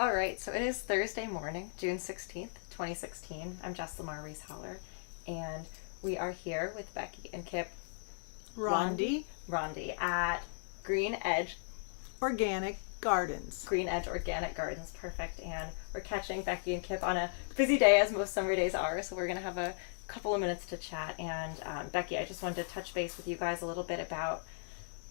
All right, so it is Thursday morning, June 16th, 2016. I'm Jess Lamar Reece Holler, and we are here with Becky and Kip Rondy. Rondy at Green Edge Organic Organic Gardens. Perfect. And we're catching Becky and Kip on a busy day, as most summer days are, so we're going to have a couple of minutes to chat. And Becky, I just wanted to touch base with you guys a little bit about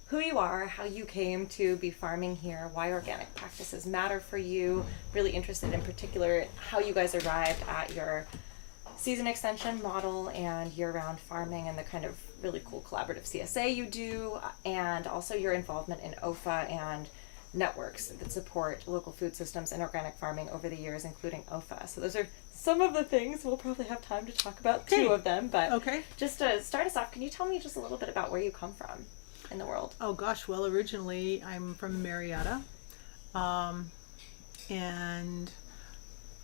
who you are, how you came to be farming here, why organic practices matter for you. Really interested in particular how you guys arrived at your season extension model and year-round farming and the kind of really cool collaborative CSA you do, and also your involvement in OFA and networks that support local food systems and organic farming over the years, including OFA. So those are some of the things. We'll probably have time to talk about two of them, but just to start us off, can you tell me just a little bit about where you come from in the world? Oh gosh, well, originally I'm from Marietta, and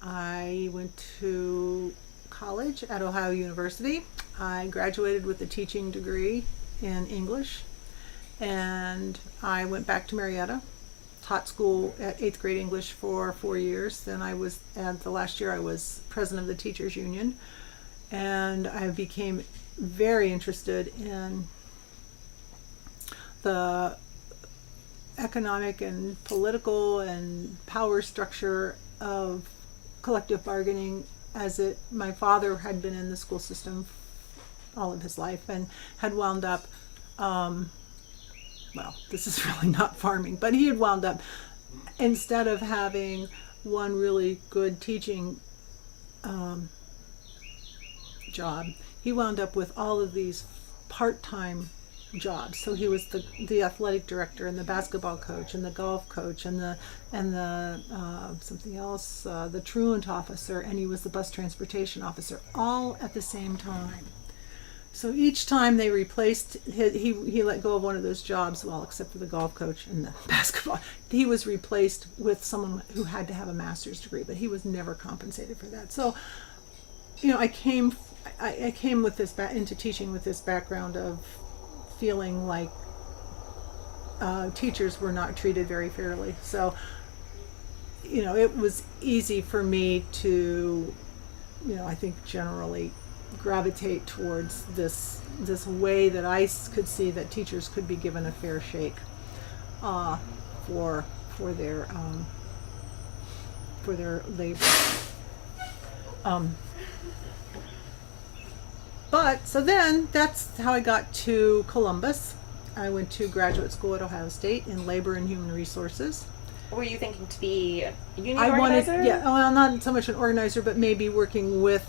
I went to college at Ohio University. I graduated with a teaching degree in English, and I went back to Marietta, taught school at 8th grade English for 4 years. Then the last year I was president of the teachers union, and I became very interested in the economic and political and power structure of collective bargaining, my father had been in the school system all of his life and had wound up, this is really not farming, but he had wound up, instead of having one really good teaching job, he wound up with all of these part-time jobs. So he was the athletic director and the basketball coach and the golf coach and the something else, the truant officer, and he was the bus transportation officer, all at the same time. So each time they replaced he let go of one of those jobs, well, except for the golf coach and the basketball, he was replaced with someone who had to have a master's degree, but he was never compensated for that. So, I came with this into teaching with this background of feeling like teachers were not treated very fairly. So, it was easy for me to, I think generally gravitate towards this way that I could see that teachers could be given a fair shake for their labor. But so then that's how I got to Columbus. I went to graduate school at Ohio State in labor and human resources. Were you thinking to be a union organizer? Not so much an organizer, but maybe working with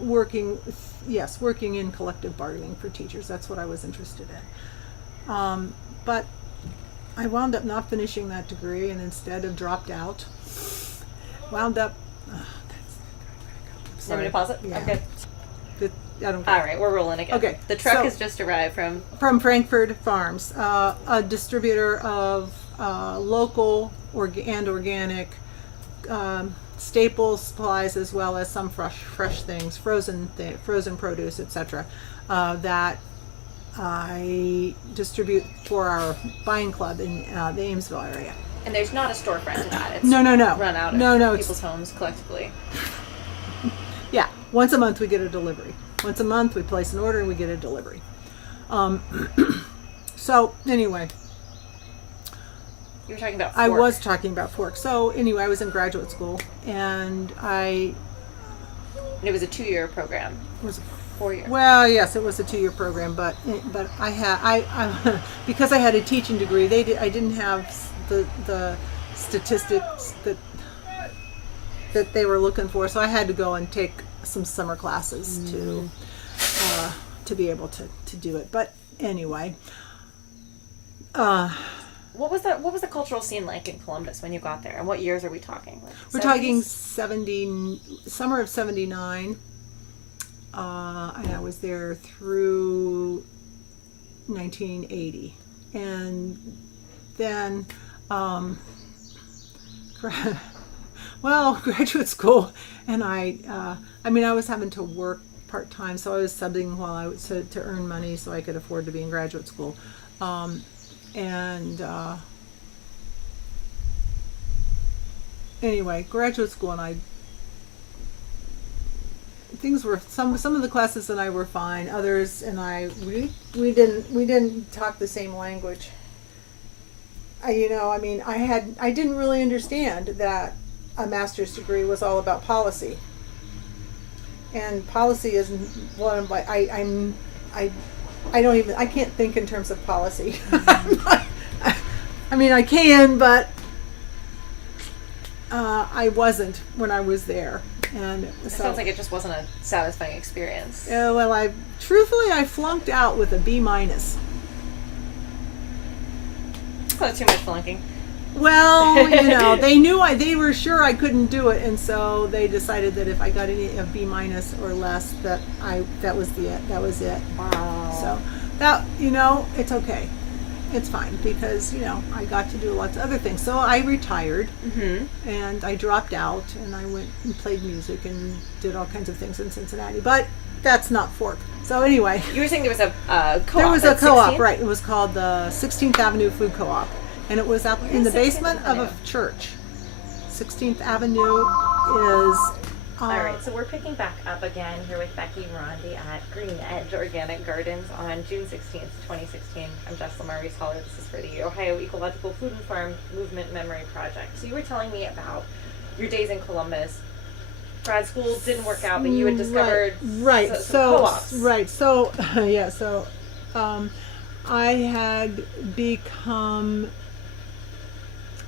working in collective bargaining for teachers. That's what I was interested in. But I wound up not finishing that degree, and instead have dropped out. Wound up. Want me to pause it? Yeah. Okay. I don't care. All right, we're rolling again. Okay. The truck has just arrived from Frankfurt Farms, a distributor of local and organic staple supplies, as well as some fresh things, frozen produce, etc. That I distribute for our buying club in the Amesville area. And there's not a storefront to that. It's no. Run out of people's homes collectively. Yeah, once a month we get a delivery. Once a month we place an order and we get a delivery. So anyway, you were talking about fork. I was talking about fork. So anyway, I was in graduate school, and it was a 2-year program. It was 4 years. Well, yes, it was a 2-year program, but I because I had a teaching degree. I didn't have the statistics that they were looking for, so I had to go and take some summer classes to be able to do it. But anyway, what was the cultural scene like in Columbus when you got there, and what years are we talking? We're 70s? Talking summer of '79, and I was there through 1980, and then graduate school, and I was having to work part-time, so I was subbing while I was to earn money so I could afford to be in graduate school, and anyway, graduate school, and things were some of the classes and I were fine. Others and we didn't talk the same language. I didn't really understand that a master's degree was all about policy. And policy isn't one of my I can't think in terms of policy. I can, but I wasn't when I was there. And it sounds like it just wasn't a satisfying experience. Well, I flunked out with a B-. That's not too much flunking. Well, they were sure I couldn't do it, and so they decided that if I got a B- or less, that was it. Wow. So that it's okay. It's fine because I got to do lots of other things. So I retired, and I dropped out, and I went and played music and did all kinds of things in Cincinnati. But that's not Fork. So anyway, you were saying there was a co-op. There was a co-op, 16th? right? It was called the 16th Avenue Food Co-op, and it was up in the basement of a church. 16th Avenue is. All right, so we're picking back up again here with Becky Rondy at Green Edge Organic Gardens on June 16th, 2016. I'm Jess Lamar Reece Holler. This is for the Ohio Ecological Food and Farm Movement Memory Project. So you were telling me about your days in Columbus. Grad school didn't work out, but you had discovered some co-ops. Right. So yeah. So I had become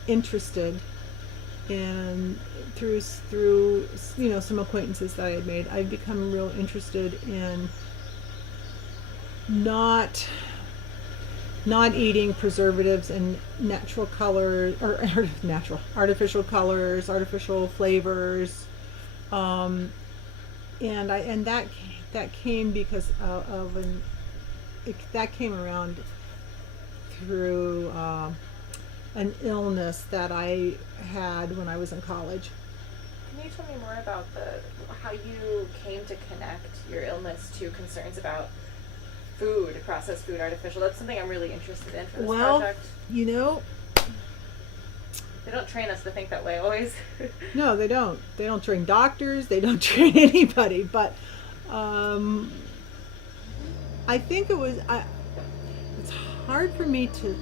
interested in through some acquaintances that I had made. I'd become real interested in not eating preservatives and natural colors or artificial colors, artificial flavors, and that came because that came around through an illness that I had when I was in college. Can you tell me more about how you came to connect your illness to concerns about food, processed food, artificial? That's something I'm really interested in for this project. They don't train us to think that way always. No, they don't. They don't train doctors. They don't train anybody. But I think it was. It's hard for me to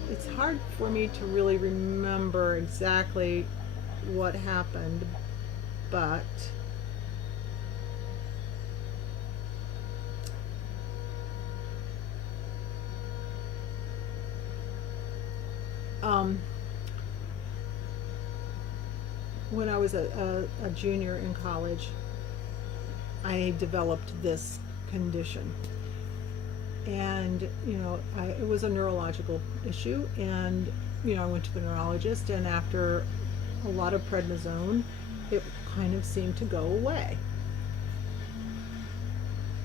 really remember exactly what happened, but when I was a junior in college, I developed this condition. And it was a neurological issue, and I went to the neurologist, and after a lot of prednisone, it kind of seemed to go away.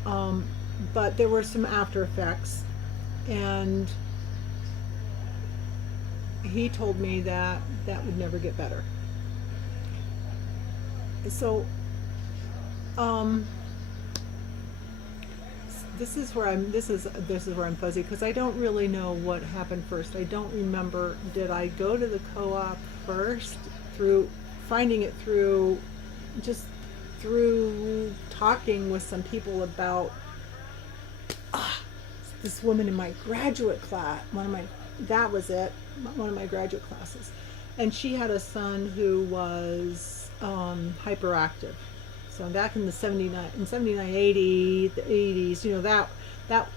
But there were some after effects, and he told me that would never get better. So this is where I'm fuzzy, because I don't really know what happened first. I don't remember. Did I go to the co-op first through finding it through talking with some people about this woman in my graduate class, one of my graduate classes, and she had a son who was hyperactive. So back in the 80s, the 80s, that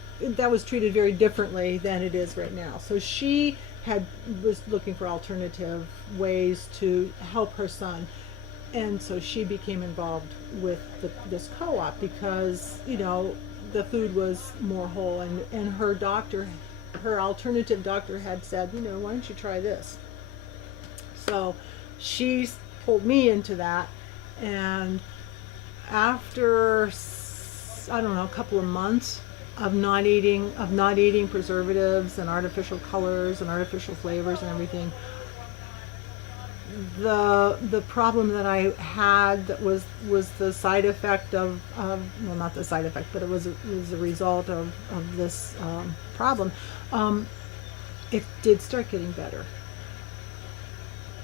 was treated very differently than it is right now. So she was looking for alternative ways to help her son, and so she became involved with this co-op because the food was more whole, and her alternative doctor had said, why don't you try this? So she pulled me into that, and after a couple of months of not eating preservatives and artificial colors and artificial flavors and everything, the problem that I had that was the side effect of not the side effect, but it was a result of this problem. It did start getting better.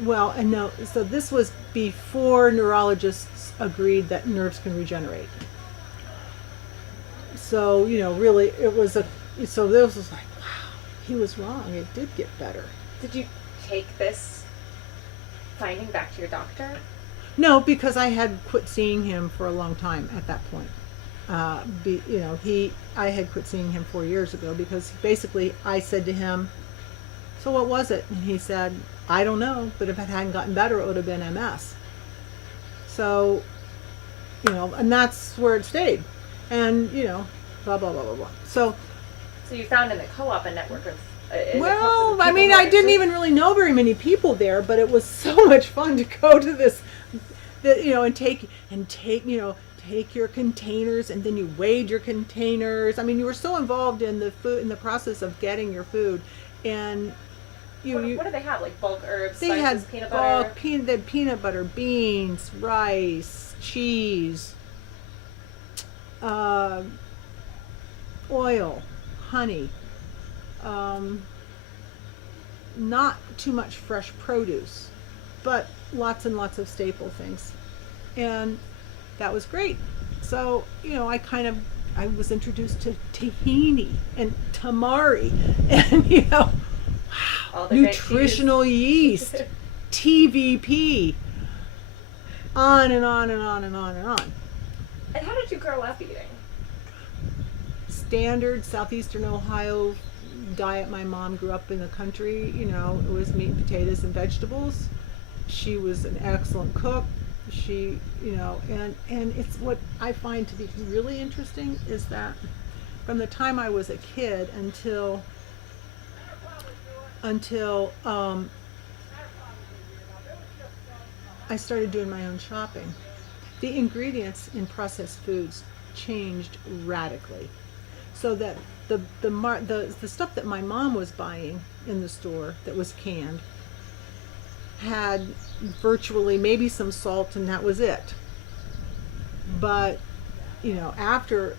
well, and no, so this was before neurologists agreed that nerves can regenerate. So, really, so this was like, wow, he was wrong. It did get better. Did you take this finding back to your doctor? No, because I had quit seeing him for a long time at that point. I had quit seeing him 4 years ago because basically I said to him, so what was it? And he said, I don't know, but if it hadn't gotten better, it would have been MS. So, and that's where it stayed. And, blah, blah, blah, blah, blah. So you found in the co-op a network of well, I mean, I didn't even really know very many people there, but it was so much fun to go to this, and take your containers, and then you weighed your containers. I mean, you were so involved in the food, in the process of getting your food, and what do they have? Like bulk herbs, they spices, had peanut bulk butter? peanut butter, beans, rice, cheese, oil, honey. Not too much fresh produce, but lots and lots of staple things. And that was great. So, I was introduced to tahini and tamari and, wow, nutritional yeast, TVP, on and on and on and on and on. And how did you grow up eating? Standard Southeastern Ohio diet. My mom grew up in the country, it was meat and potatoes and vegetables. She was an excellent cook. She, and it's what I find to be really interesting is that from the time I was a kid until I started doing my own shopping, the ingredients in processed foods changed radically. So that the stuff that my mom was buying in the store that was canned had virtually maybe some salt, and that was it. But after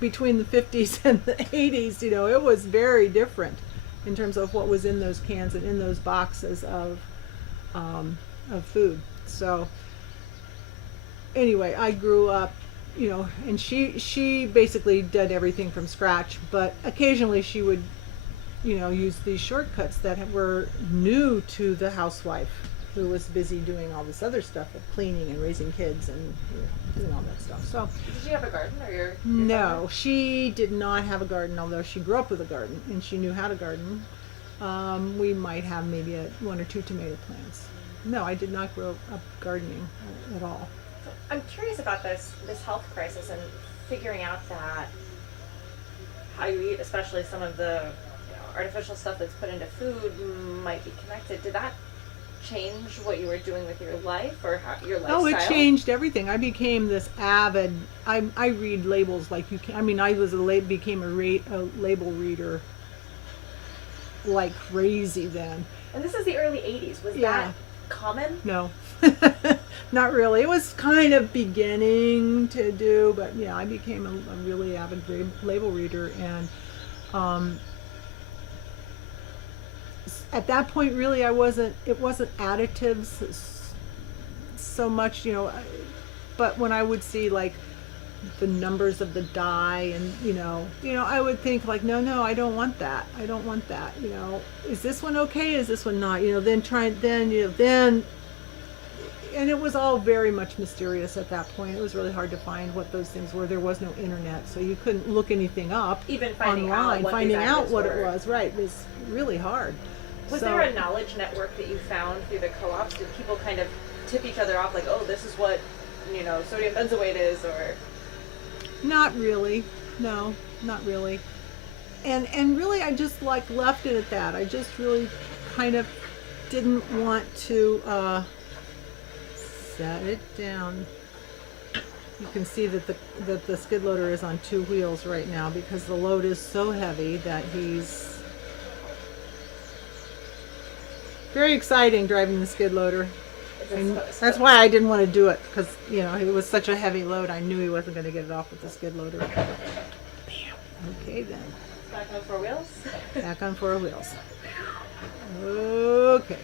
between the 50s and the 80s, it was very different in terms of what was in those cans and in those boxes of food. So anyway, I grew up, and she basically did everything from scratch, but occasionally she would, use these shortcuts that were new to the housewife who was busy doing all this other stuff of cleaning and raising kids and doing all that stuff. So did you have a garden, or your no, family? She did not have a garden, although she grew up with a garden and she knew how to garden. We might have maybe one or two tomato plants. No, I did not grow up gardening at all. I'm curious about this health crisis and figuring out that how you eat, especially some of the artificial stuff that's put into food, might be connected. Did that change what you were doing with your life or your lifestyle? Oh, it changed everything. I became this avid. I read labels like you can. I mean, I was became a label reader like crazy then. And this is the early '80s. Was that common? No. Not really. It was kind of beginning to do, but yeah, I became a really avid label reader, and at that point, really, it wasn't additives so much, but when I would see like the numbers of the dye and, I would think like, no, I don't want that. Is this one okay? Is this one not? Then and it was all very much mysterious at that point. It was really hard to find what those things were. There was no internet, so you couldn't look anything up. Even finding online. Finding out what it was, right, was really hard. Was there a knowledge network that you found through the co-ops? Did people kind of tip each other off, like, oh, this is what, sodium benzoate is, or? Not really. No, not really. And really, I just left it at that. I just really kind of didn't want to set it down. You can see that the skid loader is on 2 wheels right now because the load is so heavy that he's very exciting driving the skid loader. And that's why I didn't want to do it, because it was such a heavy load. I knew he wasn't going to get it off with the skid loader. Bam. Okay then. Back on 4 wheels. Back on 4 wheels. Okay.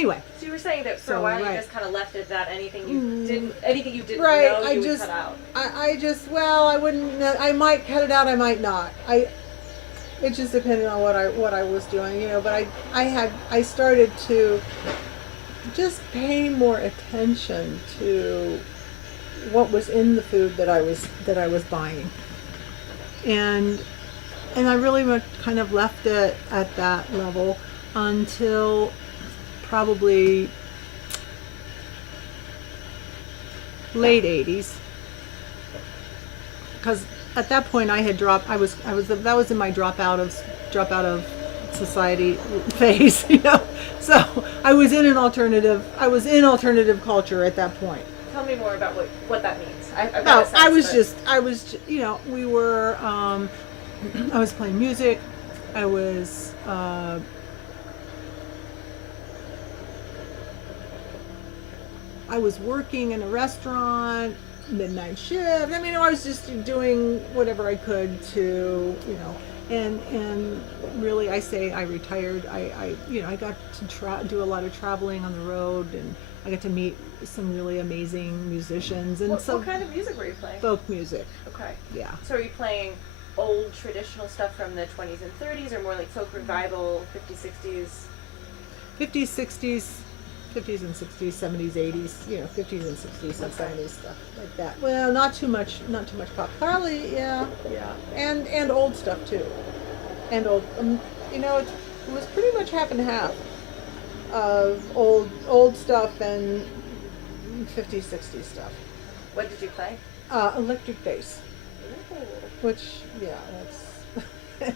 anyway. So you were saying that for a So, while you right. just kind of left it that anything you didn't Right, know I you just, would cut out. I wouldn't, I might cut it out, I might not. It just depended on what I was doing, but I started to just pay more attention to what was in the food that I was buying. And I really much kind of left it at that level until probably late 80s, because at that point I had dropped. That was in my drop out of society phase, So I was in alternative culture at that point. Tell me more about what that means. I've got a sense, we were. I was playing music. I was. I was working in a restaurant, midnight shift. I mean, I was just doing whatever I could to, and really, I say I retired. I got to do a lot of traveling on the road, and I got to meet some really amazing musicians. And what kind of music were you playing? Folk music. Okay. Yeah. So are you playing old traditional stuff from the 20s and 30s, or more like folk revival, 50s, 60s? 50s, 60s. 50s and 60s, 70s, 80s, 50s and 60s and 70s stuff like that. Well, not too much pop. Probably, yeah, and old stuff too, and old. It was pretty much half and half of old stuff and 50s, 60s stuff. What did you play? Electric bass, Ooh. which that's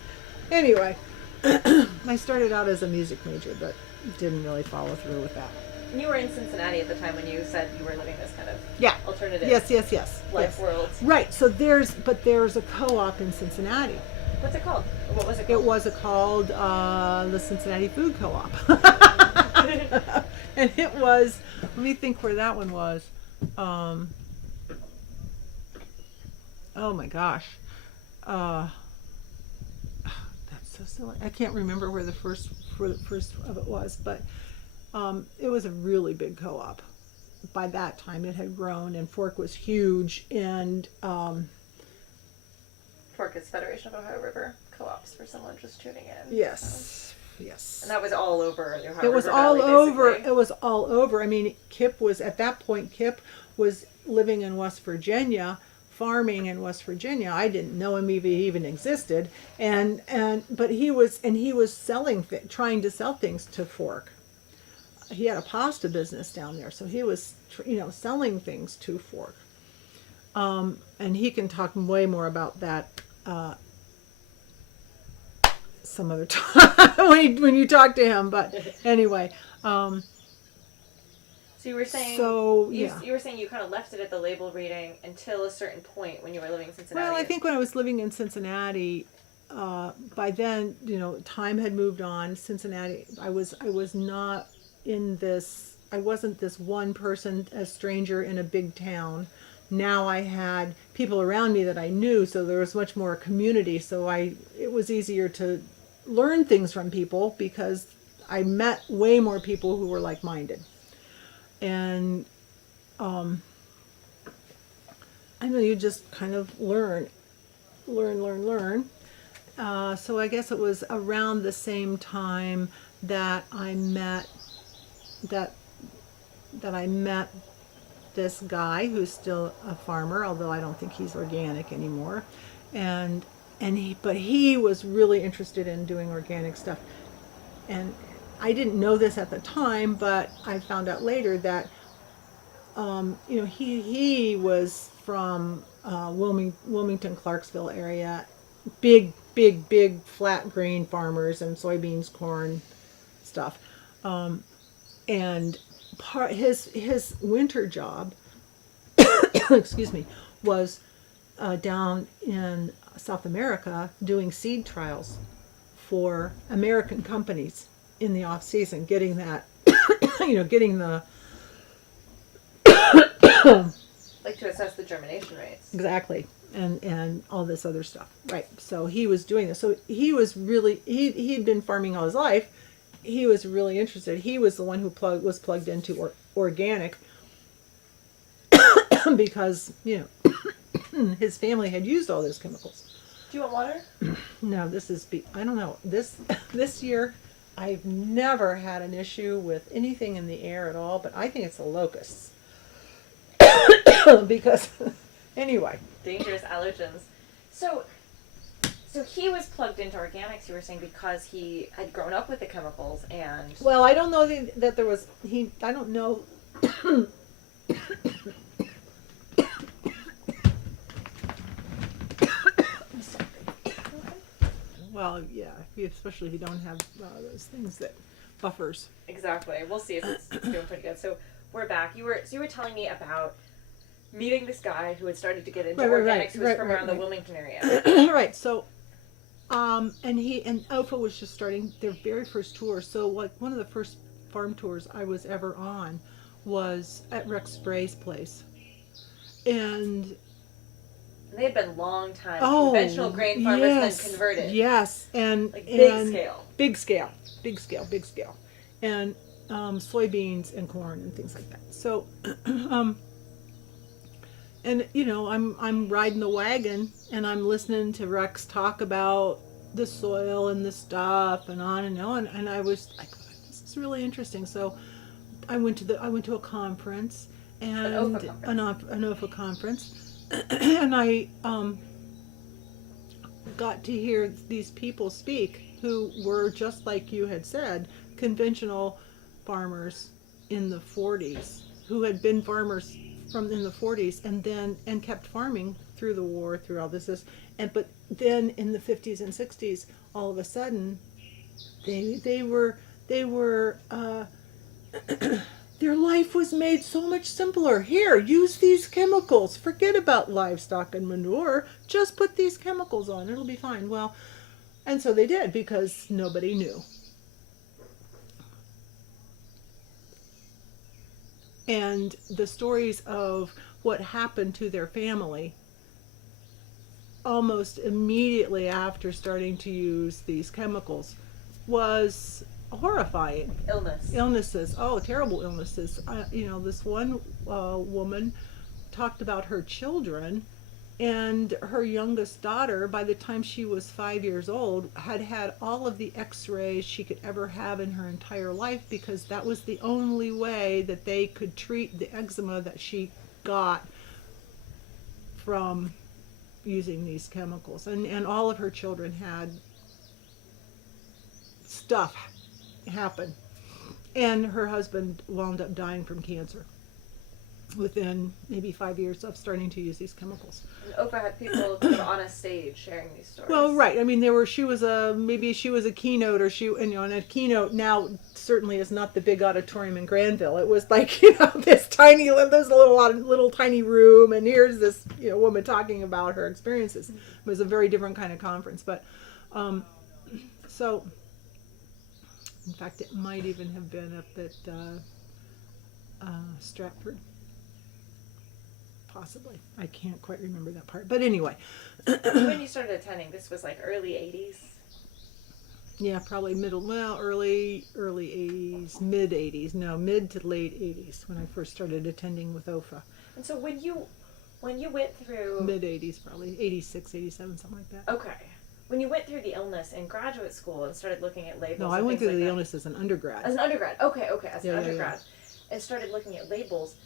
anyway. I started out as a music major, but didn't really follow through with that. And you were in Cincinnati at the time when you said you were living this kind of alternative yes world. Right. So there's a co-op in Cincinnati. What's it called? What was it called? It was called the Cincinnati Food Co-op. And it was, let me think where that one was. Oh my gosh. That's so silly. I can't remember where the first of it was, but it was a really big co-op. By that time, it had grown, and Fork was huge. And Fork is Federation of Ohio River Co-ops for someone just tuning in. Yes, yes. And that was all over the Ohio It was River all Valley, over. basically. It was all over. I mean, Kip was at that point. Kip was living in West Virginia, farming in West Virginia. I didn't know him even existed, but he was selling, trying to sell things to Fork. He had a pasta business down there, so he was selling things to Fork. And he can talk way more about that some other time when you talk to him. But anyway. So you were saying. You were saying you kind of left it at the label reading until a certain point when you were living in Cincinnati. Well, I think when I was living in Cincinnati, by then, time had moved on. Cincinnati, I was not in this. I wasn't this one person, a stranger in a big town. Now I had people around me that I knew, so there was much more community. So it was easier to learn things from people because I met way more people who were like-minded. And I know you just kind of learn. So I guess it was around the same time that I met this guy who's still a farmer, although I don't think he's organic anymore, but he was really interested in doing organic stuff. And I didn't know this at the time, but I found out later that he was from Wilmington, Clarksville area, big flat grain farmers and soybeans, corn, stuff, and his winter job, excuse me, was down in South America doing seed trials for American companies in the off season, getting that, getting the like to assess the germination rates. Exactly. And all this other stuff. Right. So he was doing this. So he was really, he'd been farming all his life, he was really interested. He was the one who was plugged into organic because, his family had used all those chemicals. Do you want water? No, I don't know. This year, I've never had an issue with anything in the air at all, but I think it's the locusts. Because, anyway. Dangerous allergens. So he was plugged into organics, you were saying, because he had grown up with the chemicals and... Well, I don't know that there was... I don't know... Well, yeah, especially if you don't have those things that buffers. Exactly. We'll see if it's doing pretty good. So we're back. You were telling me about meeting this guy who had started to get into organics, who was from around the Wilmington area. Right. So, and Alpha was just starting their very first tour. So, like, one of the first farm tours I was ever on was at Rex Spray's place, and they had been long time conventional grain farmers, then converted. Yes, and like big scale, and soybeans and corn and things like that. So, and I'm riding the wagon and I'm listening to Rex talk about the soil and the stuff and on, and I was like, this is really interesting. So, I went to a conference and an OFA conference. And I got to hear these people speak who were, just like you had said, conventional farmers in the 40s, who had been farmers in the 40s and kept farming through the war, through all this, but then in the 50s and 60s, all of a sudden, they were their life was made so much simpler. Here, use these chemicals. Forget about livestock and manure. Just put these chemicals on. It'll be fine. Well, and so they did, because nobody knew. And the stories of what happened to their family almost immediately after starting to use these chemicals was horrifying. Illnesses. Oh, terrible illnesses. This one woman talked about her children, and her youngest daughter, by the time she was 5 years old, had all of the x-rays she could ever have in her entire life, because that was the only way that they could treat the eczema that she got from using these chemicals. And all of her children had stuff happen, and her husband wound up dying from cancer within maybe 5 years of starting to use these chemicals. And Oprah had people kind of on a stage sharing these stories. Well, right. I mean, she was a keynote, or and a keynote now certainly is not the big auditorium in Granville. It was like, there's a little tiny room, and here's this, woman talking about her experiences. It was a very different kind of conference, but, so, in fact, it might even have been up at Stratford. Possibly. I can't quite remember that part. But anyway. When you started attending, this was like early 80s? Yeah, probably early 80s, mid 80s. No, mid to late 80s when I first started attending with OFA. And so when you went through... Mid 80s probably, 86, 87, something like that. Okay. When you went through the illness in graduate school and started looking at labels... No, I went through the illness as an undergrad. As an undergrad. Okay, as an undergrad. And started looking at labels.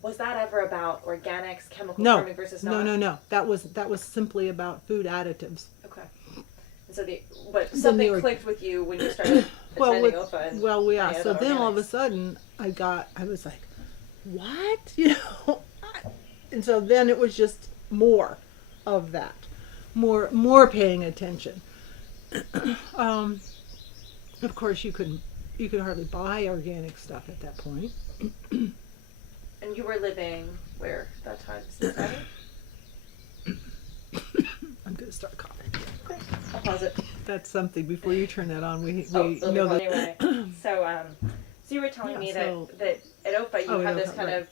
Was that ever about organics, chemical farming versus not? No. That was simply about food additives. Okay. And so something clicked with you when you started attending OFA. And So then all of a sudden I was like, what? And so then it was just more of that. More paying attention. Of course you could hardly buy organic stuff at that point. And you were living where at that time? Cincinnati? I'm going to start coughing. Okay, I'll pause it. That's something. Before you turn that on, we know that. Anyway, so you were telling me that at OFA you had this kind of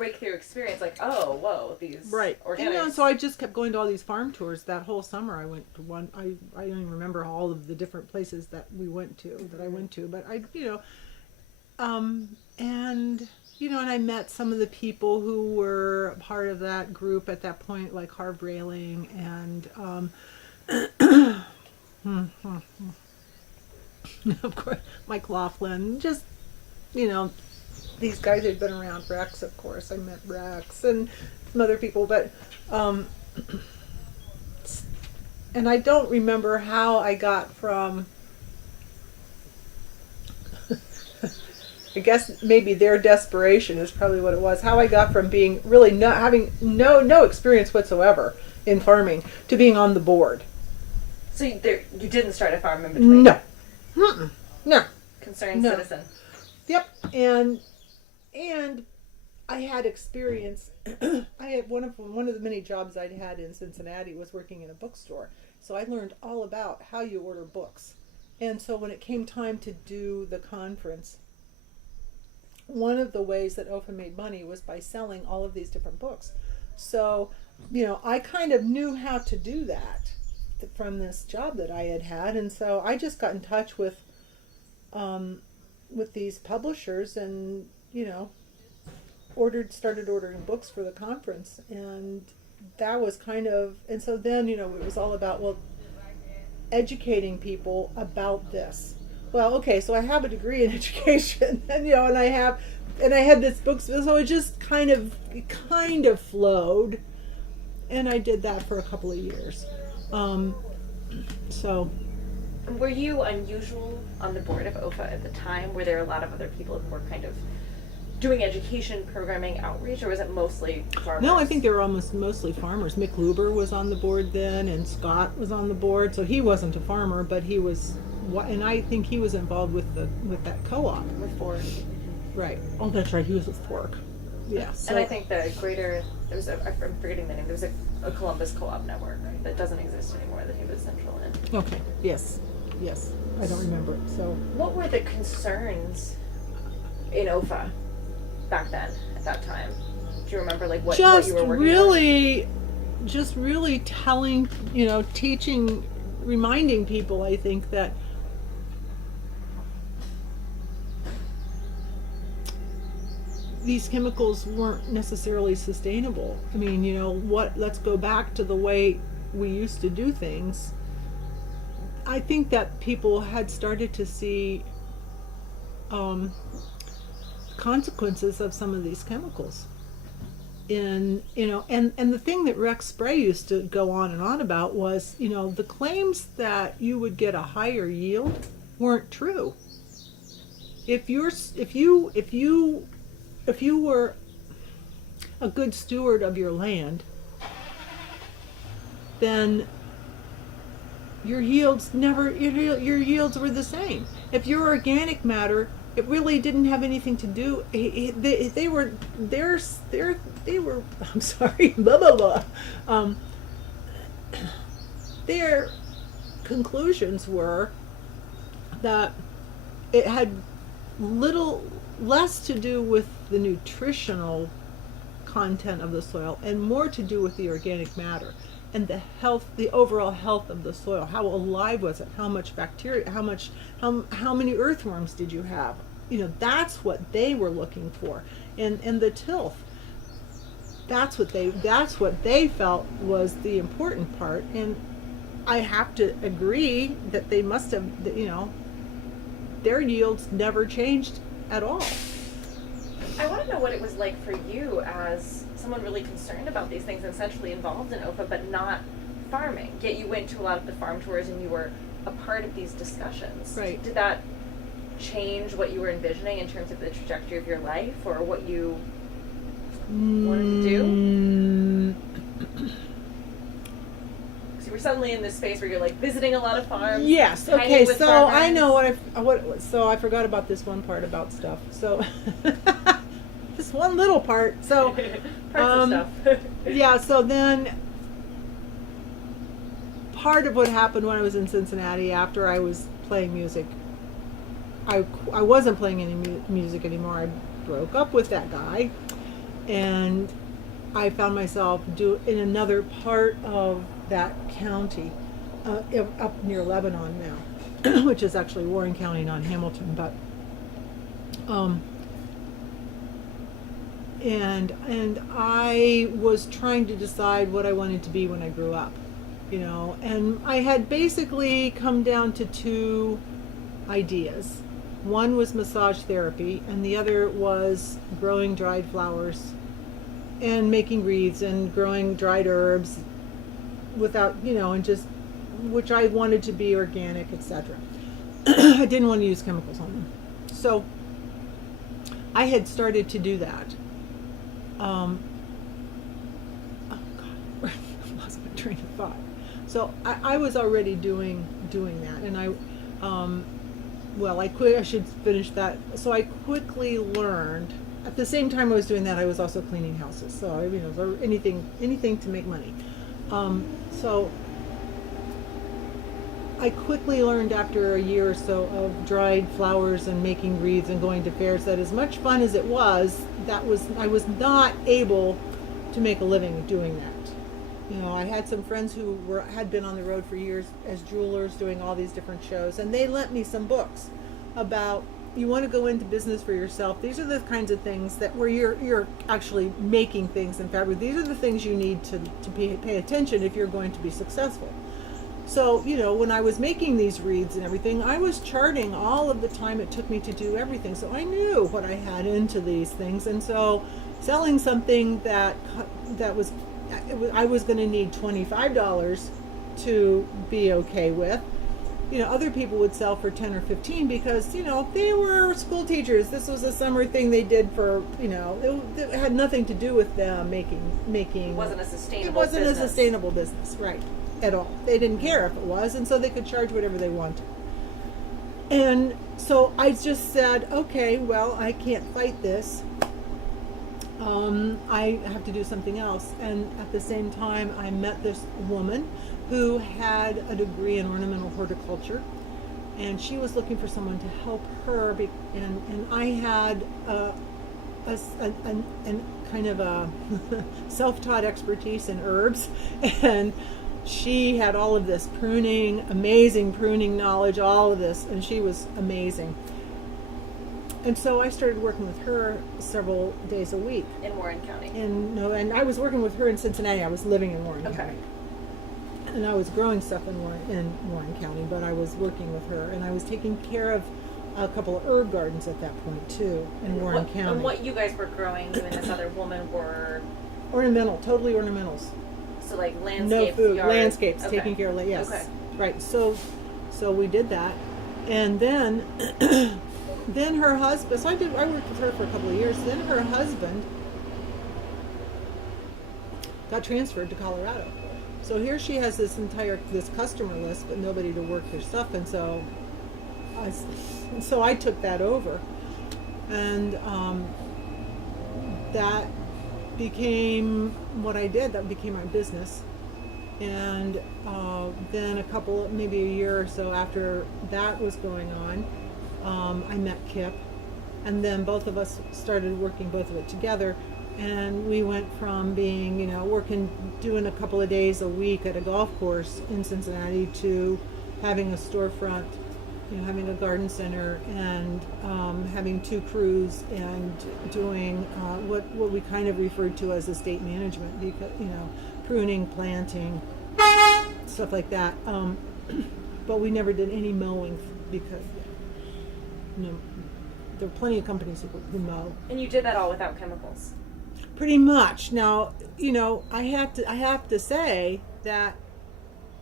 breakthrough experience, like, oh, whoa, these organics. And so I just kept going to all these farm tours. That whole summer I went to one. I don't even remember all of the different places that we went to, that I went to, but I, and and I met some of the people who were part of that group at that point, like Harv Railing and of course Mike Laughlin. Just these guys had been around. Rex, of course, I met Rex and some other people, but and I don't remember how I got from. I guess maybe their desperation is probably what it was. How I got from being really not having no experience whatsoever in farming to being on the board. So you didn't start a farm in between? No. Mm-mm. No. Concerned citizen. Yep. And I had experience. I had one of the many jobs I'd had in Cincinnati was working in a bookstore. So I learned all about how you order books. And so when it came time to do the conference, one of the ways that OFA made money was by selling all of these different books. So, I kind of knew how to do that from this job that I had had. And so I just got in touch with these publishers and, started ordering books for the conference. And that was and so then, it was all about, educating people about this. Well, okay, so I have a degree in education, and and I had this book, so it just kind of flowed, and I did that for a couple of years. So, were you unusual on the board of OFA at the time? Were there a lot of other people who were kind of doing education, programming, outreach, or was it mostly farmers? No, I think they were mostly farmers. Mick Luber was on the board then, and Scott was on the board, so he wasn't a farmer, but he was. And I think he was involved with that co-op. With Fork. Right. Oh, that's right. He was with Fork. Yeah. So. And I think I'm forgetting the name, there's a Columbus co-op network that doesn't exist anymore that he was central in. Okay. Yes. I don't remember it. So. What were the concerns in OFA back then, at that time? Do you remember what you were working on? Just really telling, teaching, reminding people, I think, that these chemicals weren't necessarily sustainable. I mean, let's go back to the way we used to do things. I think that people had started to see consequences of some of these chemicals. And the thing that Rex Spray used to go on and on about was, the claims that you would get a higher yield weren't true. If you were a good steward of your land, then your yields were the same. If you're organic matter, it really didn't have anything to do. They were. I'm sorry. Blah blah blah. Their conclusions were that it had less to do with the nutritional content of the soil and more to do with the organic matter and the overall health of the soil. How alive was it? How much bacteria? How many earthworms did you have? That's what they were looking for. And the tilth. That's what they felt was the important part. And I have to agree that they must have, their yields never changed at all. I want to know what it was like for you as someone really concerned about these things and centrally involved in OFA, but not farming. Yet you went to a lot of the farm tours and you were a part of these discussions. Right. Did that change what you were envisioning in terms of the trajectory of your life or what you wanted to do? Because you were suddenly in this space where you're visiting a lot of farms. Yes. Okay. So farmers. I know so I forgot about this one part about stuff. So this one little part. So Parts of stuff. yeah. So then part of what happened when I was in Cincinnati after I was playing music, I wasn't playing any music anymore. I broke up with that guy, And I found myself in another part of that county, up near Lebanon now, which is actually Warren County, not Hamilton, but and I was trying to decide what I wanted to be when I grew up, and I had basically come down to two ideas. One was massage therapy, and the other was growing dried flowers and making wreaths and growing dried herbs without, and just, which I wanted to be organic, etc. I didn't want to use chemicals on them. So I had started to do that. Oh God, I lost my train of thought. So I was already doing that, and I should finish that. So I quickly learned. At the same time I was doing that, I was also cleaning houses. So anything to make money. So I quickly learned after a year or so of dried flowers and making wreaths and going to fairs that as much fun as it was, I was not able to make a living doing that. I had some friends who had been on the road for years as jewelers doing all these different shows, and they lent me some books about, you want to go into business for yourself. These are the kinds of things that where you're actually making things in fabric. These are the things you need to pay attention if you're going to be successful. So, when I was making these wreaths and everything, I was charting all of the time it took me to do everything. So I knew what I had into these things. And so selling something that was, I was going to need $25 to be okay with. Other people would sell for 10 or 15 because, they were school teachers. This was a summer thing they did for, it had nothing to do with them making. It wasn't a sustainable business. It wasn't a sustainable business, right, at all. They didn't care if it was, and so they could charge whatever they wanted. And so I just said, okay, well, I can't fight this. I have to do something else. And at the same time, I met this woman who had a degree in ornamental horticulture, and she was looking for someone to help her. And I had a kind of a self-taught expertise in herbs, and she had all of this amazing pruning knowledge, all of this, and she was amazing. And so I started working with her several days a week. In Warren County? And I was working with her in Cincinnati. I was living in Warren Okay. County. And I was growing stuff in Warren County, but I was working with her. And I was taking care of a couple of herb gardens at that point, too, in Warren County. And what you guys were growing, you and this other woman were? Totally ornamentals. So like landscapes, no food, yard. landscapes, Okay. taking care of, yes. Okay. Right, so we did that. And then... Then her husband, so I worked with her for a couple of years. Then her husband got transferred to Colorado. So here she has this customer list, but nobody to work their stuff. And so I took that over. And that became what I did. That became my business. And then maybe a year or so after that was going on, I met Kip, and then both of us started working both of it together, and we went from being, doing a couple of days a week at a golf course in Cincinnati to having a storefront, having a garden center, and having two crews, and doing what we kind of referred to as estate management, because pruning, planting, stuff like that. But we never did any mowing because. There are plenty of companies who mow. And you did that all without chemicals? Pretty much. Now, I have to say that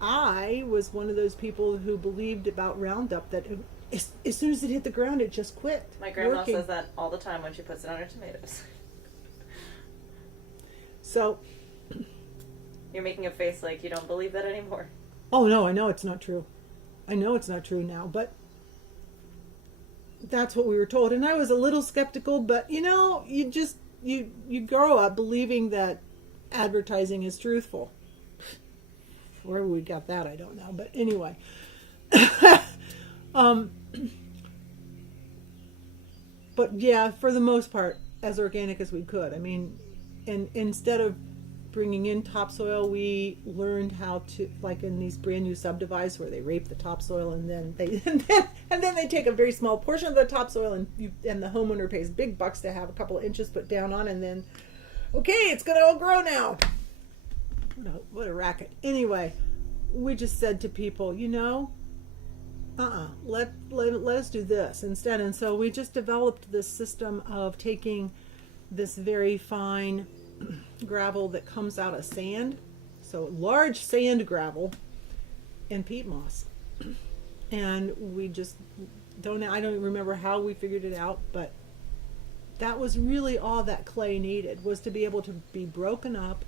I was one of those people who believed about Roundup that as soon as it hit the ground, it just quit. My grandma says that all the time when she puts it on her tomatoes. So. You're making a face like you don't believe that anymore. Oh, no, I know it's not true. I know it's not true now, but that's what we were told. And I was a little skeptical, but you grow up believing that advertising is truthful. Where we got that, I don't know. But anyway. But yeah, for the most part, as organic as we could. I mean, and instead of bringing in topsoil, we learned how to, like in these brand new subdivides where they rape the topsoil and then they and then they take a very small portion of the topsoil and the homeowner pays big bucks to have a couple of inches put down on, and then okay, it's gonna all grow now. What a racket. Anyway, we just said to people, let us do this instead. And so we just developed this system of taking this very fine gravel that comes out of sand, so large sand gravel and peat moss, and we just I don't remember how we figured it out, but that was really all that clay needed, was to be able to be broken up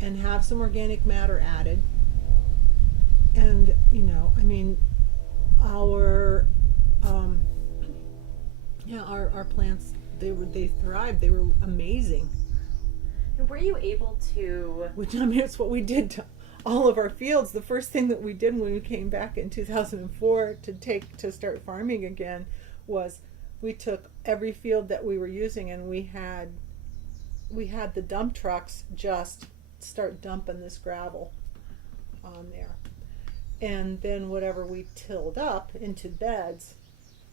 and have some organic matter added. And our plants, they thrived. They were amazing. And were you able to? Which, it's what we did to all of our fields. The first thing that we did when we came back in 2004 to start farming again was we took every field that we were using, and we had the dump trucks just start dumping this gravel on there. And then whatever we tilled up into beds,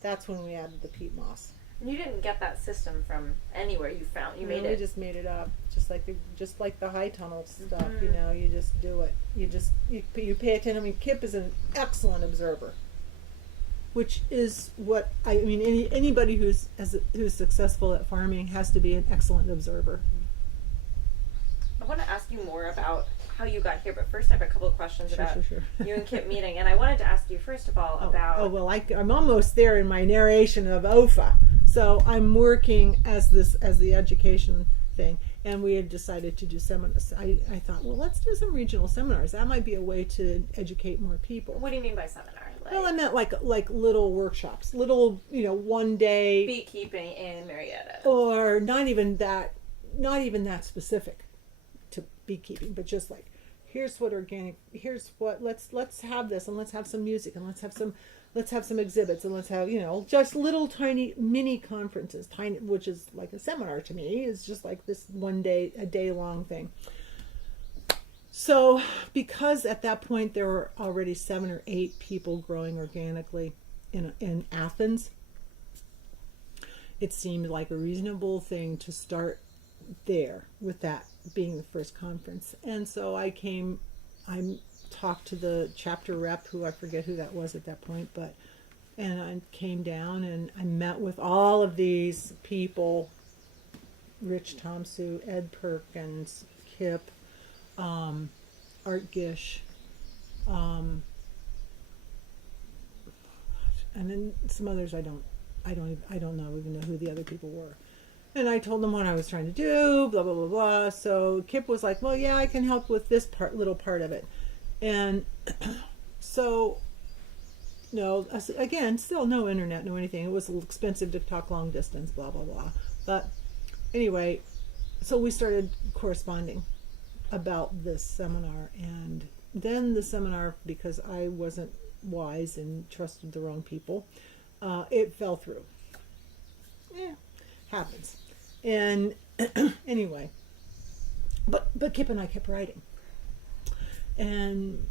that's when we added the peat moss. And you didn't get that system from anywhere. You made it. We just made it up, just like the high tunnel stuff. You just do it. You pay attention. I mean, Kip is an excellent observer, which is what anybody who's successful at farming has to be an excellent observer. I want to ask you more about how you got here, but first I have a couple of questions about Sure. you and Kip meeting, and I wanted to ask you first of all about. Oh well, I'm almost there in my narration of OFA. So I'm working as the education thing, and we had decided to do seminars. I thought, well, let's do some regional seminars. That might be a way to educate more people. What do you mean by seminar? Well, I meant like little workshops, little 1 day beekeeping in Marietta, or not even that specific to beekeeping, but just like, here's what let's have this, and let's have some music, and let's have some exhibits, and let's have just little tiny mini conferences, which is like a seminar to me. Is just like this a day long thing. So because at that point there were already 7 or 8 people growing organically in Athens, it seemed like a reasonable thing to start there, with that being the first conference. And so I talked to the chapter rep, who I forget who that was at that point, and I came down and I met with all of these people: Rich Tomsu, Ed Perkins, Kip, Art Gish, and then some others I don't even know who the other people were. And I told them what I was trying to do, blah, blah, blah, blah. So Kip was like, well, yeah, I can help with this little part of it. And so, again, still no internet, no anything. It was expensive to talk long distance, blah, blah, blah. But anyway, so we started corresponding about this seminar. And then the seminar, because I wasn't wise and trusted the wrong people, it fell through. Happens. And anyway, but Kip and I kept writing, and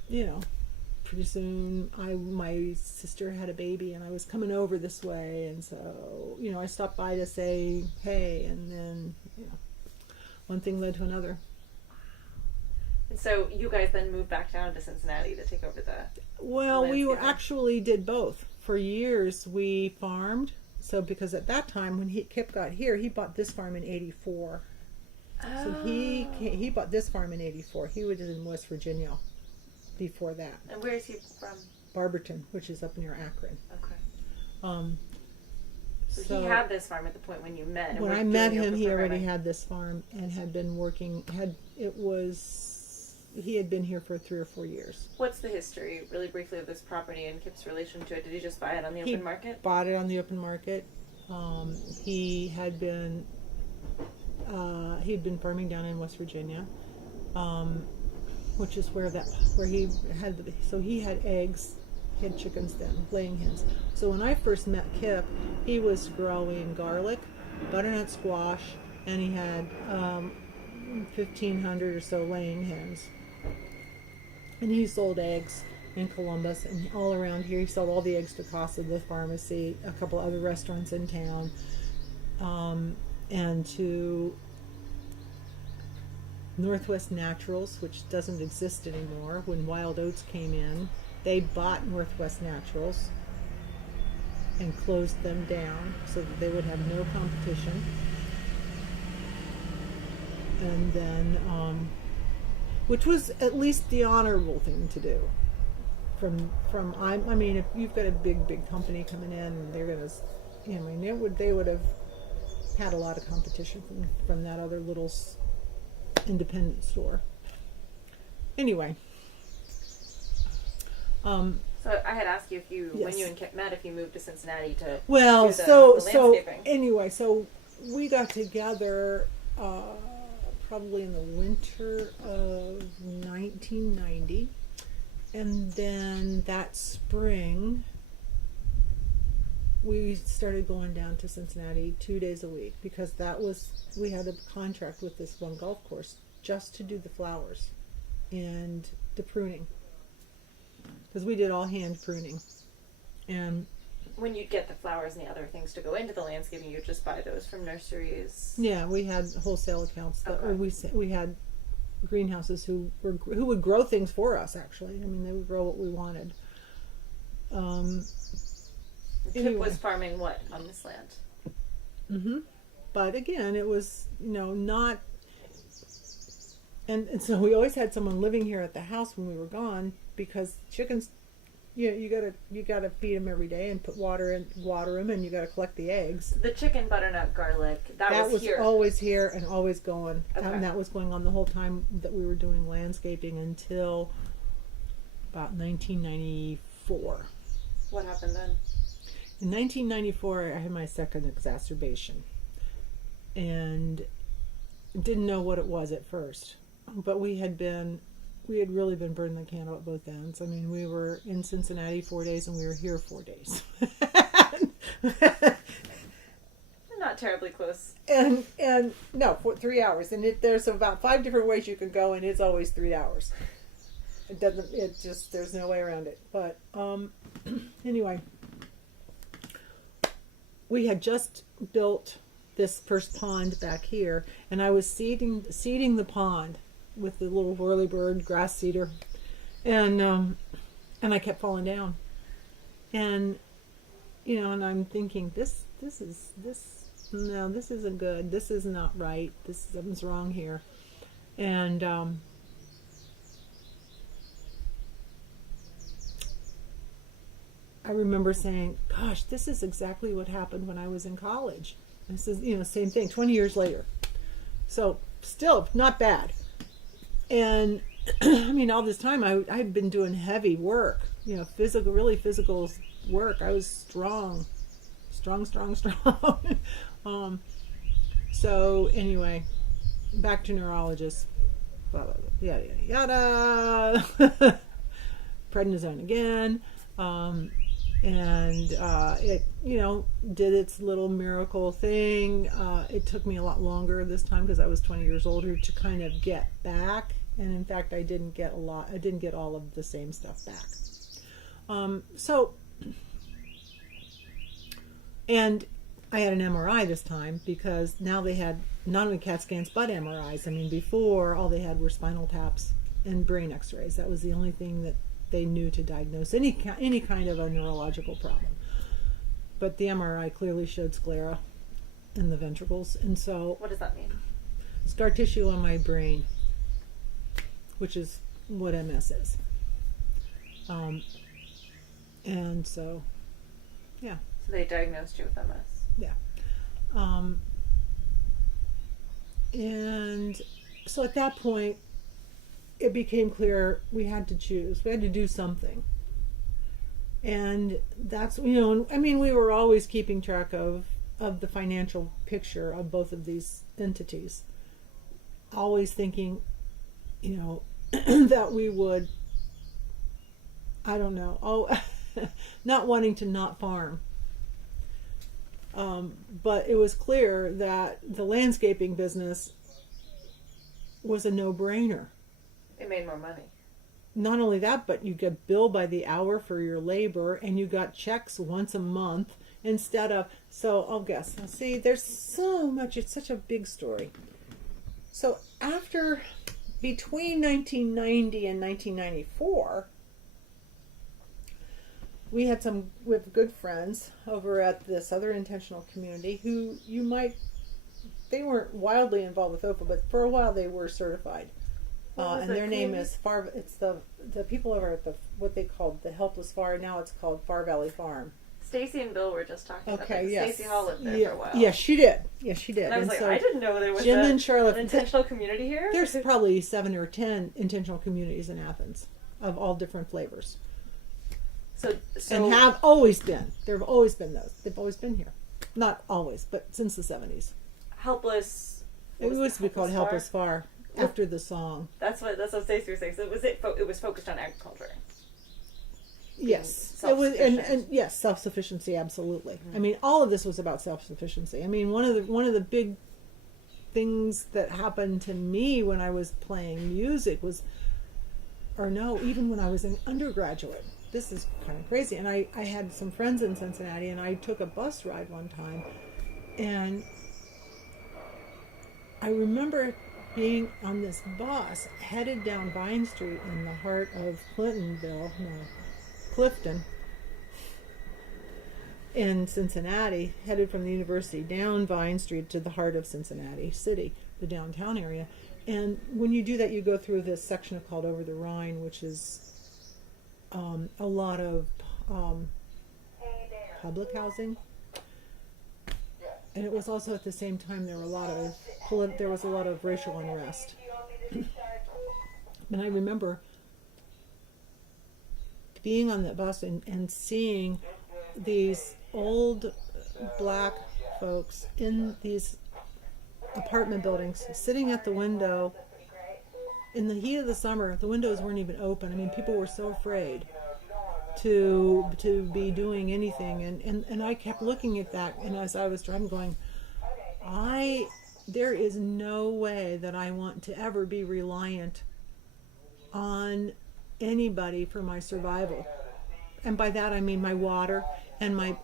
pretty soon my sister had a baby, and I was coming over this way, and so I stopped by to say hey, and then one thing led to another. And so you guys then moved back down to Cincinnati to take over the. Well, we actually did both. For years we farmed. So because at that time when Kip got here, he bought this farm in '84. Oh. So he bought this farm in '84. He was in West Virginia before that. And where is he from? Barberton, which is up near Akron. Okay. So he had this farm at the point when you met. When I met him, he already had this farm and had been working. He had been here for 3 or 4 years. What's the history, really briefly, of this property and Kip's relation to it? Did he just buy it on the open market? Bought it on the open market. He had been farming down in West Virginia, which is where he had eggs. He had chickens then, laying hens. So when I first met Kip, he was growing garlic, butternut squash, and he had 1,500 or so laying hens. And he sold eggs in Columbus and all around here. He sold all the eggs to Casa, the pharmacy, a couple other restaurants in town, and to Northwest Naturals, which doesn't exist anymore. When Wild Oats came in, they bought Northwest Naturals and closed them down so that they would have no competition. And then, which was at least the honorable thing to do. I mean, if you've got a big company coming in, they're gonna, I mean, they would have had a lot of competition from that other little independent store. Anyway, so I had asked you if you, yes. when you and Kip met, if you moved to Cincinnati to well, do the so landscaping. Anyway, so we got together probably in the winter of 1990, and then that spring we started going down to Cincinnati 2 days a week, because we had a contract with this one golf course just to do the flowers and the pruning, because we did all hand pruning. And when you'd get the flowers and the other things to go into the landscaping, you'd just buy those from nurseries. yeah, we had wholesale accounts Okay. or we had greenhouses who would grow things for us. Actually, I mean, they would grow what we wanted. Kip Anyway. was farming what on this land? Mm-hmm. But again, it was, not, and so we always had someone living here at the house when we were gone, because chickens, you gotta feed them every day and put water them, and you gotta collect the eggs. The chicken, butternut, garlic, that was here. Always here and always going. Okay. And that was going on the whole time that we were doing landscaping until about 1994. What happened then? In 1994, I had my second exacerbation, and didn't know what it was at first. But we had really been burning the candle at both ends. I mean, we were in Cincinnati 4 days, and we were here 4 days. Not terribly close. And no, 3 hours. And there's about 5 different ways you can go, and it's always 3 hours. There's no way around it. But anyway, we had just built this first pond back here, and I was seeding the pond with the little whirlybird grass seeder, and I kept falling down, and and I'm thinking, this isn't good, this is not right, something's wrong here. And I remember saying, gosh, this is exactly what happened when I was in college. This is, same thing, 20 years later. So still not bad. And I mean, all this time I'd been doing heavy work, really physical work. I was strong. So anyway, back to neurologist, blah, blah, blah, yada, yada, yada. Prednisone again. And it, did its little miracle thing. It took me a lot longer this time, because I was 20 years older, to kind of get back. And in fact, I didn't get all of the same stuff back. And I had an MRI this time, because now they had not only CAT scans but MRIs. I mean, before, all they had were spinal taps and brain x-rays. That was the only thing that they knew to diagnose any kind of a neurological problem. But the MRI clearly showed sclera in the ventricles. And so, what does that mean? Scar tissue on my brain, which is what MS is. And so, yeah. So they diagnosed you with MS. Yeah. And so at that point, it became clear we had to choose. We had to do something. And that's, I mean, we were always keeping track of the financial picture of both of these entities. Always thinking, that we would, I don't know, not wanting to not farm. But it was clear that the landscaping business was a no-brainer. It made more money. Not only that, but you get billed by the hour for your labor, and you got checks once a month instead of, so I'll guess. See, there's so much, it's such a big story. So between 1990 and 1994, we have good friends over at this other intentional community who they weren't wildly involved with OPA, but for a while they were certified. And their name is it's the people over at what they called the Helpless Far, now it's called Far Valley Farm. Stacy and Bill were just talking about that. Yes. Stacy Hall lived there for a while. Yes, she did. Yes, she did. And I was so I didn't know there was Jim and Charlotte, an intentional community here. There's probably 7 or 10 intentional communities in Athens of all different flavors. So and have always been. There have always been those. They've always been here. Not always, but since the 70s. Helpless. It used to be called Helpless Far after the song. That's what Stacey was saying. So it was focused on agriculture. Yes, it was, and yes, self-sufficiency, absolutely. Mm-hmm. I mean, all of this was about self-sufficiency. I mean, one of the big things that happened to me when I was playing music even when I was an undergraduate. This is kind of crazy. And I had some friends in Cincinnati, and I took a bus ride one time, and I remember being on this bus headed down Vine Street in the heart of Clifton in Cincinnati, headed from the university down Vine Street to the heart of Cincinnati City, the downtown area. And when you do that, you go through this section called Over the Rhine, which is a lot of public housing. And it was also at the same time there was a lot of racial unrest. And I remember being on that bus and seeing these old black folks in these apartment buildings sitting at the window in the heat of the summer. The windows weren't even open. I mean, people were so afraid to be doing anything, and I kept looking at that, and as I was driving going, there is no way that I want to ever be reliant on anybody for my survival. And by that I mean my water and my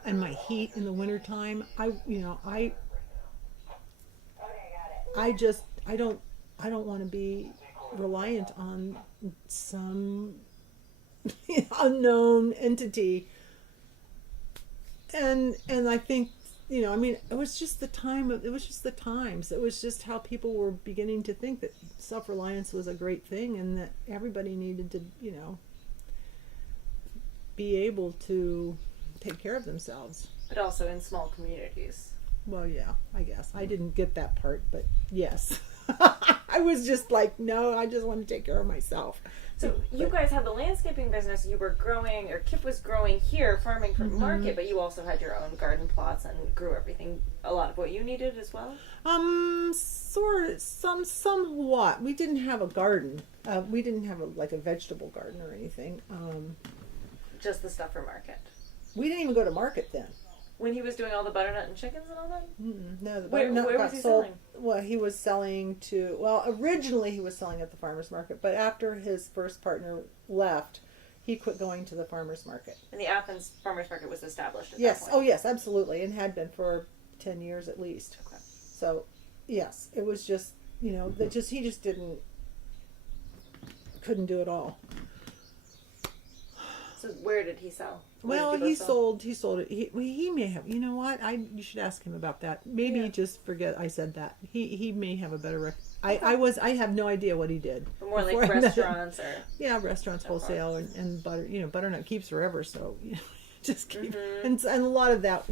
heat in the wintertime. I don't want to be reliant on some unknown entity. And I think, I mean, it was just the times. It was just how people were beginning to think that self-reliance was a great thing, and that everybody needed to, be able to take care of themselves. But also in small communities. Well, yeah, I guess. I didn't get that part, but yes. I was just like, no, I just want to take care of myself. So you guys had the landscaping business. You were growing, or Kip was growing here, farming for market, but you also had your own garden plots and grew everything, a lot of what you needed as well? Somewhat. We didn't have a garden. We didn't have a vegetable garden or anything. Just the stuff for market. We didn't even go to market then. When he was doing all the butternut and chickens and all that? No, the butternut where got was he sold. selling? Well, he was selling originally he was selling at the farmer's market, but after his first partner left, he quit going to the farmer's market. And the Athens farmer's market was established at yes. that point? Oh, yes, absolutely, and had been for 10 years at least. Okay. So, yes, it was just, he just couldn't do it all. So where did he sell? Well, he sold it. He may have. You know what? You should ask him about that. Maybe just forget I said that. He may have a better. I have no idea what he did. But more like restaurants or. Yeah, restaurants, wholesale, and butter. Butternut keeps forever, so just keep. And a lot of that,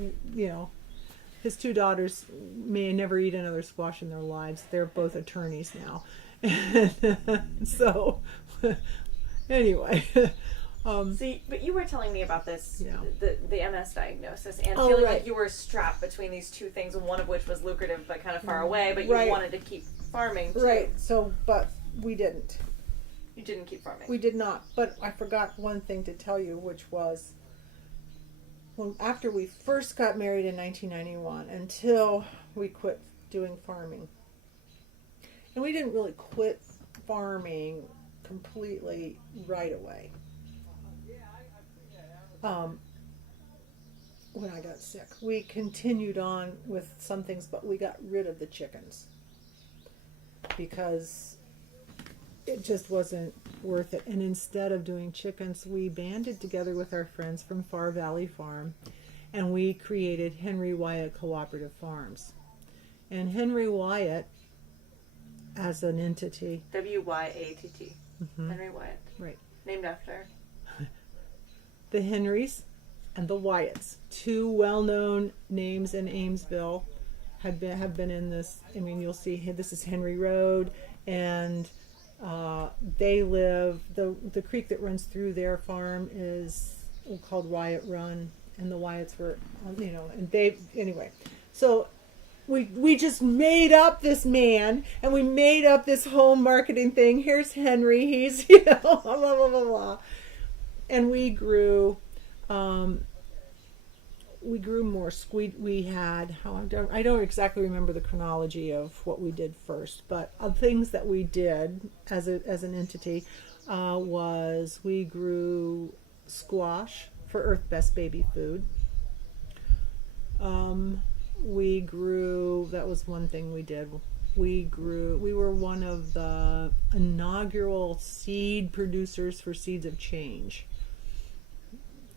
his 2 daughters may never eat another squash in their lives. They're both attorneys now, so anyway. But you were telling me about this, the MS diagnosis, and feeling like you were strapped between these 2 things, one of which was lucrative but kind of far away, but you wanted to keep farming too. Right, but we didn't. You didn't keep farming. We did not, but I forgot one thing to tell you, which was, after we first got married in 1991, until we quit doing farming. and we didn't really quit farming completely right away. When I got sick, we continued on with some things, but we got rid of the chickens because it just wasn't worth it. And instead of doing chickens, we banded together with our friends from Far Valley Farm, and we created Henry Wyatt Cooperative Farms. And Henry Wyatt, as an entity, W-Y-A-T-T. Henry Wyatt. Right. Named after the Henrys and the Wyatts, two well-known names in Amesville, have been in this. I mean, you'll see this is Henry Road, and they live. The creek that runs through their farm is called Wyatt Run, and the Wyatts were, and they anyway. So we just made up this man, and we made up this whole marketing thing. Here's Henry. He's blah blah blah blah blah, and we grew. We grew more. We had I don't exactly remember the chronology of what we did first, but of things that we did as an entity was we grew squash for Earth Best Baby Food. We grew. That was one thing we did. We were one of the inaugural seed producers for Seeds of Change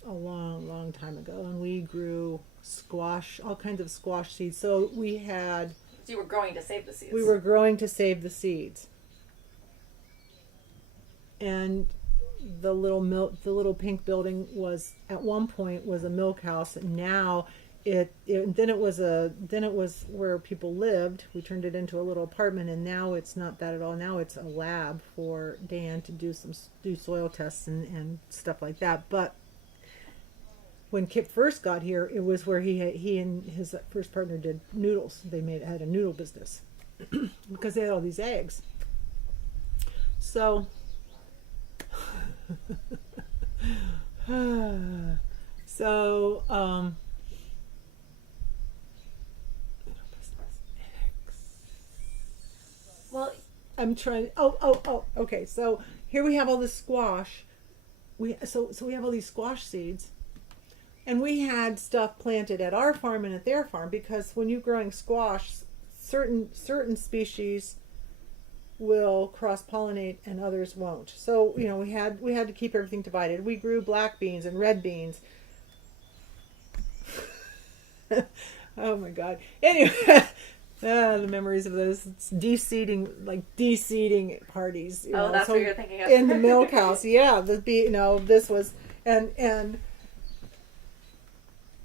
a long time ago, and we grew squash, all kinds of squash seeds. So we had. So you were growing to save the seeds. We were growing to save the seeds, and the little pink building was at one point was a milk house, and now then it was where people lived. We turned it into a little apartment, and now it's not that at all. Now it's a lab for Dan to do soil tests and stuff like that. But when Kip first got here, it was where he and his first partner did noodles. They had a noodle business because they had all these eggs. So, well, I'm trying. Okay. So here we have all this squash. So we have all these squash seeds. And we had stuff planted at our farm and at their farm, because when you're growing squash, certain species will cross-pollinate and others won't. So we had to keep everything divided. We grew black beans and red beans. Oh my God! Anyway, the memories of those de-seeding parties. That's what you're thinking of. In the milk house. Yeah, this was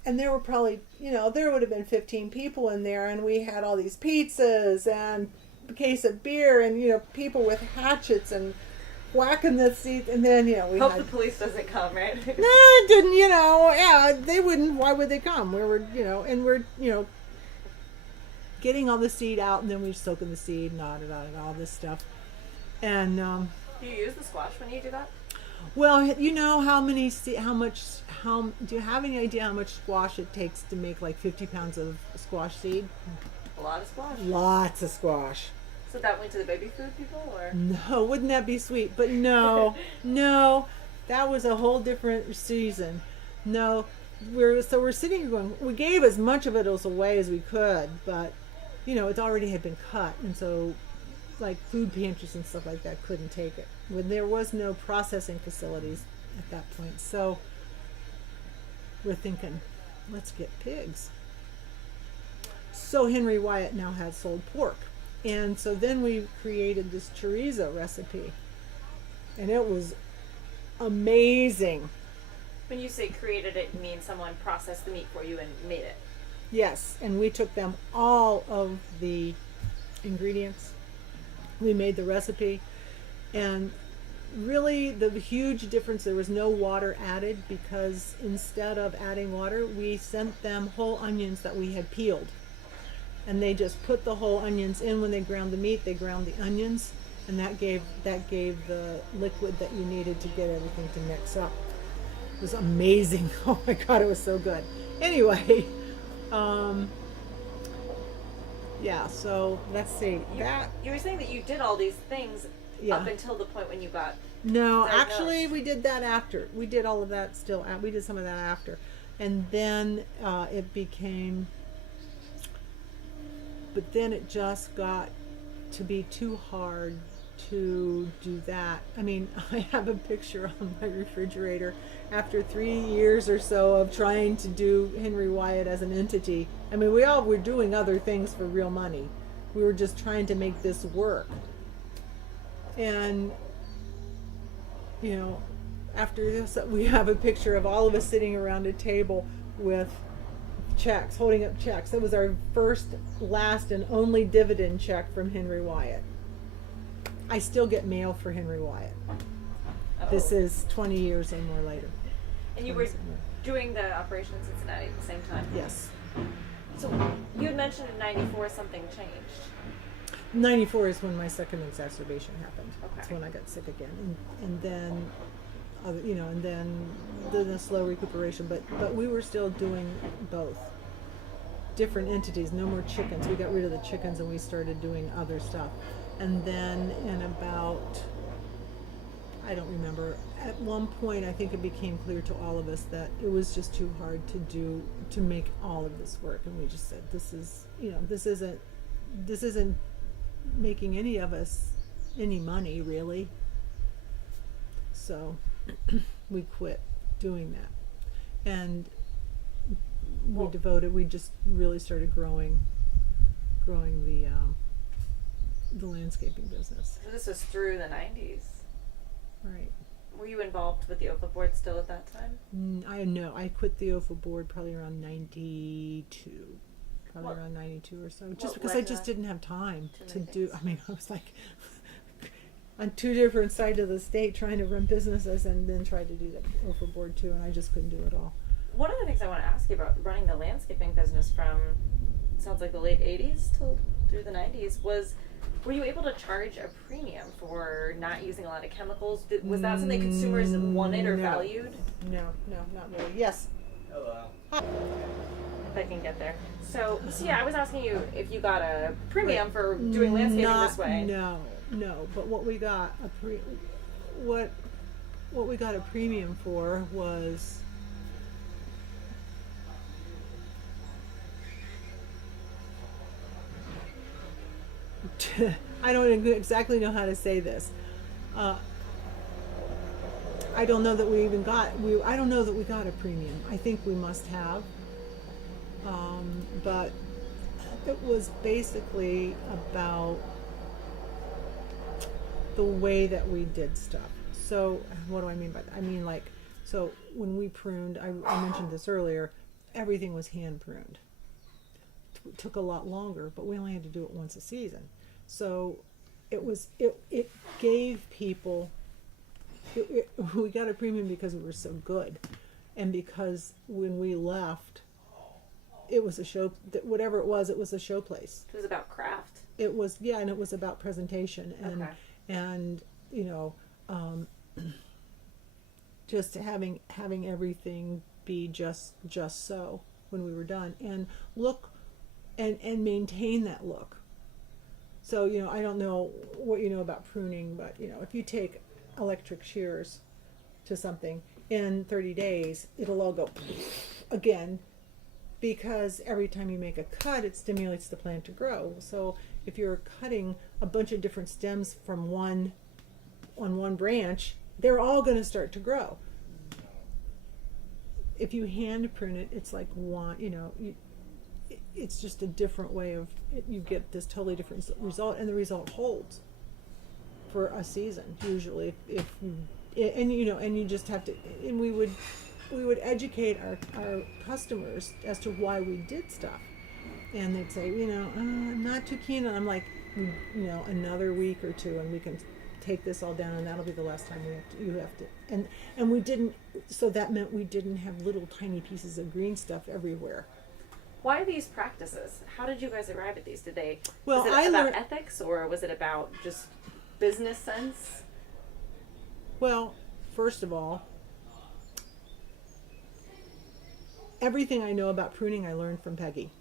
and there were probably, there would have been 15 people in there, and we had all these pizzas and a case of beer, and, people with hatchets and whacking the seats, and then, we Hope the police doesn't come, right? No, it didn't, yeah, they wouldn't. Why would they come? We're getting all the seed out, and then we're soaking the seed and all this stuff. And, do you use the squash when you do that? Well, do you have any idea how much squash it takes to make like 50 pounds of squash seed? A lot of squash? Lots of squash. So that went to the baby food people, or? No, wouldn't that be sweet? But no, that was a whole different season. No, we're sitting here going, we gave as much of it away as we could, but, it already had been cut, and so like food pantries and stuff like that couldn't take it. When there was no processing facilities at that point. So we're thinking, let's get pigs. So Henry Wyatt now has sold pork. And so then we created this chorizo recipe. And it was amazing. When you say created it, you mean someone processed the meat for you and made it? Yes, and we took them all of the ingredients. We made the recipe, and really the huge difference, there was no water added, because instead of adding water, we sent them whole onions that we had peeled, and they just put the whole onions in. When they ground the meat, they ground the onions, and that gave the liquid that you needed to get everything to mix up. It was amazing. Oh my God, it was so good. Anyway, Yeah, so let's see. You were saying that you did all these things Yeah. up until the point when you got No, diagnosed. actually, we did that after. We did all of that still. We did some of that after, and then it became. But then it just got to be too hard to do that. I mean, I have a picture on my refrigerator after 3 years or so of trying to do Henry Wyatt as an entity. I mean, we all were doing other things for real money. We were just trying to make this work. And, you know, after this, we have a picture of all of us sitting around a table with checks, holding up checks. It was our first, last, and only dividend check from Henry Wyatt. I still get mail for Henry Wyatt. Oh. This is 20 years and more later. And you were doing the operation in Cincinnati at the same time? Yes. So you had mentioned in 94 something changed. 94 is when my second exacerbation happened. Okay. That's when I got sick again. And then, you know, and then the slow recuperation. But we were still doing both. Different entities, no more chickens. We got rid of the chickens and we started doing other stuff. And then in about, I don't remember, at one point I think it became clear to all of us that it was just too hard to make all of this work. And we just said, this isn't making any of us any money, really. So we quit doing that. And we just really started growing the landscaping business. So this was through the 90s. Right. Were you involved with the OFA board still at that time? I quit the OFA board probably around 92. Around 92 or so. Just because I just didn't have time to do. I mean, I was like on two different sides of the state trying to run businesses and then tried to do the OFA board too, and I just couldn't do it all. One of the things I want to ask you about running the landscaping business from, sounds like the late 80s till through the 90s, were you able to charge a premium for not using a lot of chemicals? Was that something consumers wanted or valued? No, not really. Yes. Hello. If I can get there. So yeah, I was asking you if you got a premium for doing landscaping this way. No. But what we got what we got a premium for was I don't exactly know how to say this. I don't know that we got a premium. I think we must have. But it was basically about the way that we did stuff. So what do I mean by that? I mean, like, so when we pruned, I mentioned this earlier, everything was hand pruned. It took a lot longer, but we only had to do it once a season. So it gave people, we got a premium because we were so good. And because when we left, it was a show, whatever it was a showplace. It was about craft. It was, yeah, and it was about presentation and you know, just having everything be just so when we were done, and look and maintain that look. So, you know, I don't know what you know about pruning, but you know, if you take electric shears to something in 30 days, it'll all go again, because every time you make a cut, it stimulates the plant to grow. So if you're cutting a bunch of different stems from on one branch, they're all going to start to grow. If you hand prune it, it's like one, you know, it's just a different way of, you get this totally different result, and the result holds for a season usually. And you know, and you just have to, and we would educate our customers as to why we did stuff, and they'd say, you know, I'm not too keen, and I'm like, you know, another week or two and we can take this all down, and that'll be the last time you have to, and we didn't, so that meant we didn't have little tiny pieces of green stuff everywhere. Why these practices? How did you guys arrive at these? Was it about ethics, or was it about just business sense? Well, first of all, everything I know about pruning I learned from Peggy.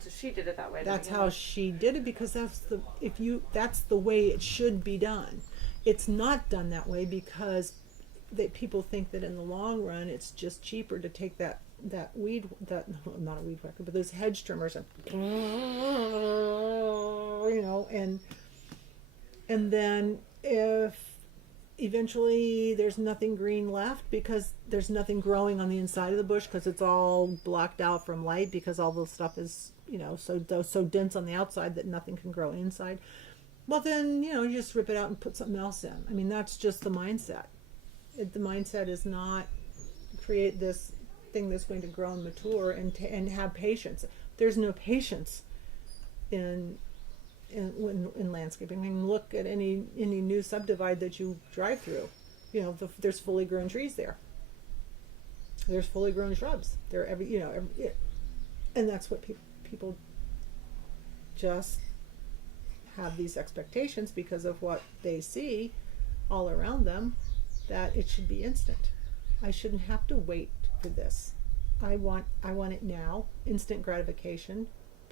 So she did it that way. That's how she did it, because that's the way it should be done. It's not done that way because people think that in the long run it's just cheaper to take that weed, not a weed whacker, but those hedge trimmers, and and then if eventually there's nothing green left because there's nothing growing on the inside of the bush because it's all blocked out from light because all the stuff is so dense on the outside that nothing can grow inside, well then you just rip it out and put something else in. I mean, that's just the mindset. The mindset is not create this thing that's going to grow and mature and have patience. There's no patience in landscaping. I mean, look at any new subdivide that you drive through. There's fully grown trees there. There's fully grown shrubs. They're and that's what people just have these expectations because of what they see all around them, that it should be instant. I shouldn't have to wait for this. I want it now. Instant gratification,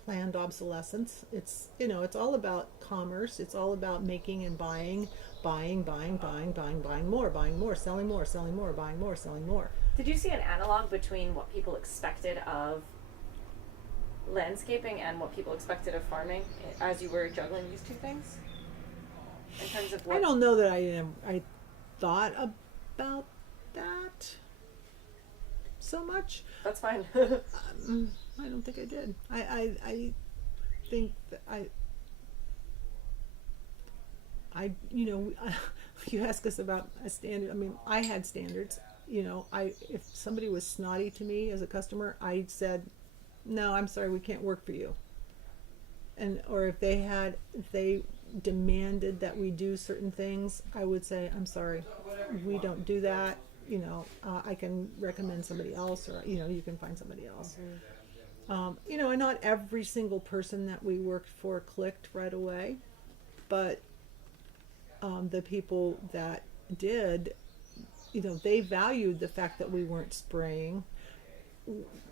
planned obsolescence. It's all about commerce. It's all about making and buying more, selling more, buying more, selling more. Did you see an analog between what people expected of landscaping and what people expected of farming as you were juggling these two things? In terms of what... I don't know that I thought about that so much. That's fine. I don't think I did. I think that you ask us about a standard. I mean, I had standards. If somebody was snotty to me as a customer, I said, no, I'm sorry, we can't work for you. Or if they demanded that we do certain things, I would say, I'm sorry, we don't do that. I can recommend somebody else, or you can find somebody else. Mm-hmm. And not every single person that we worked for clicked right away, but the people that did, they valued the fact that we weren't spraying.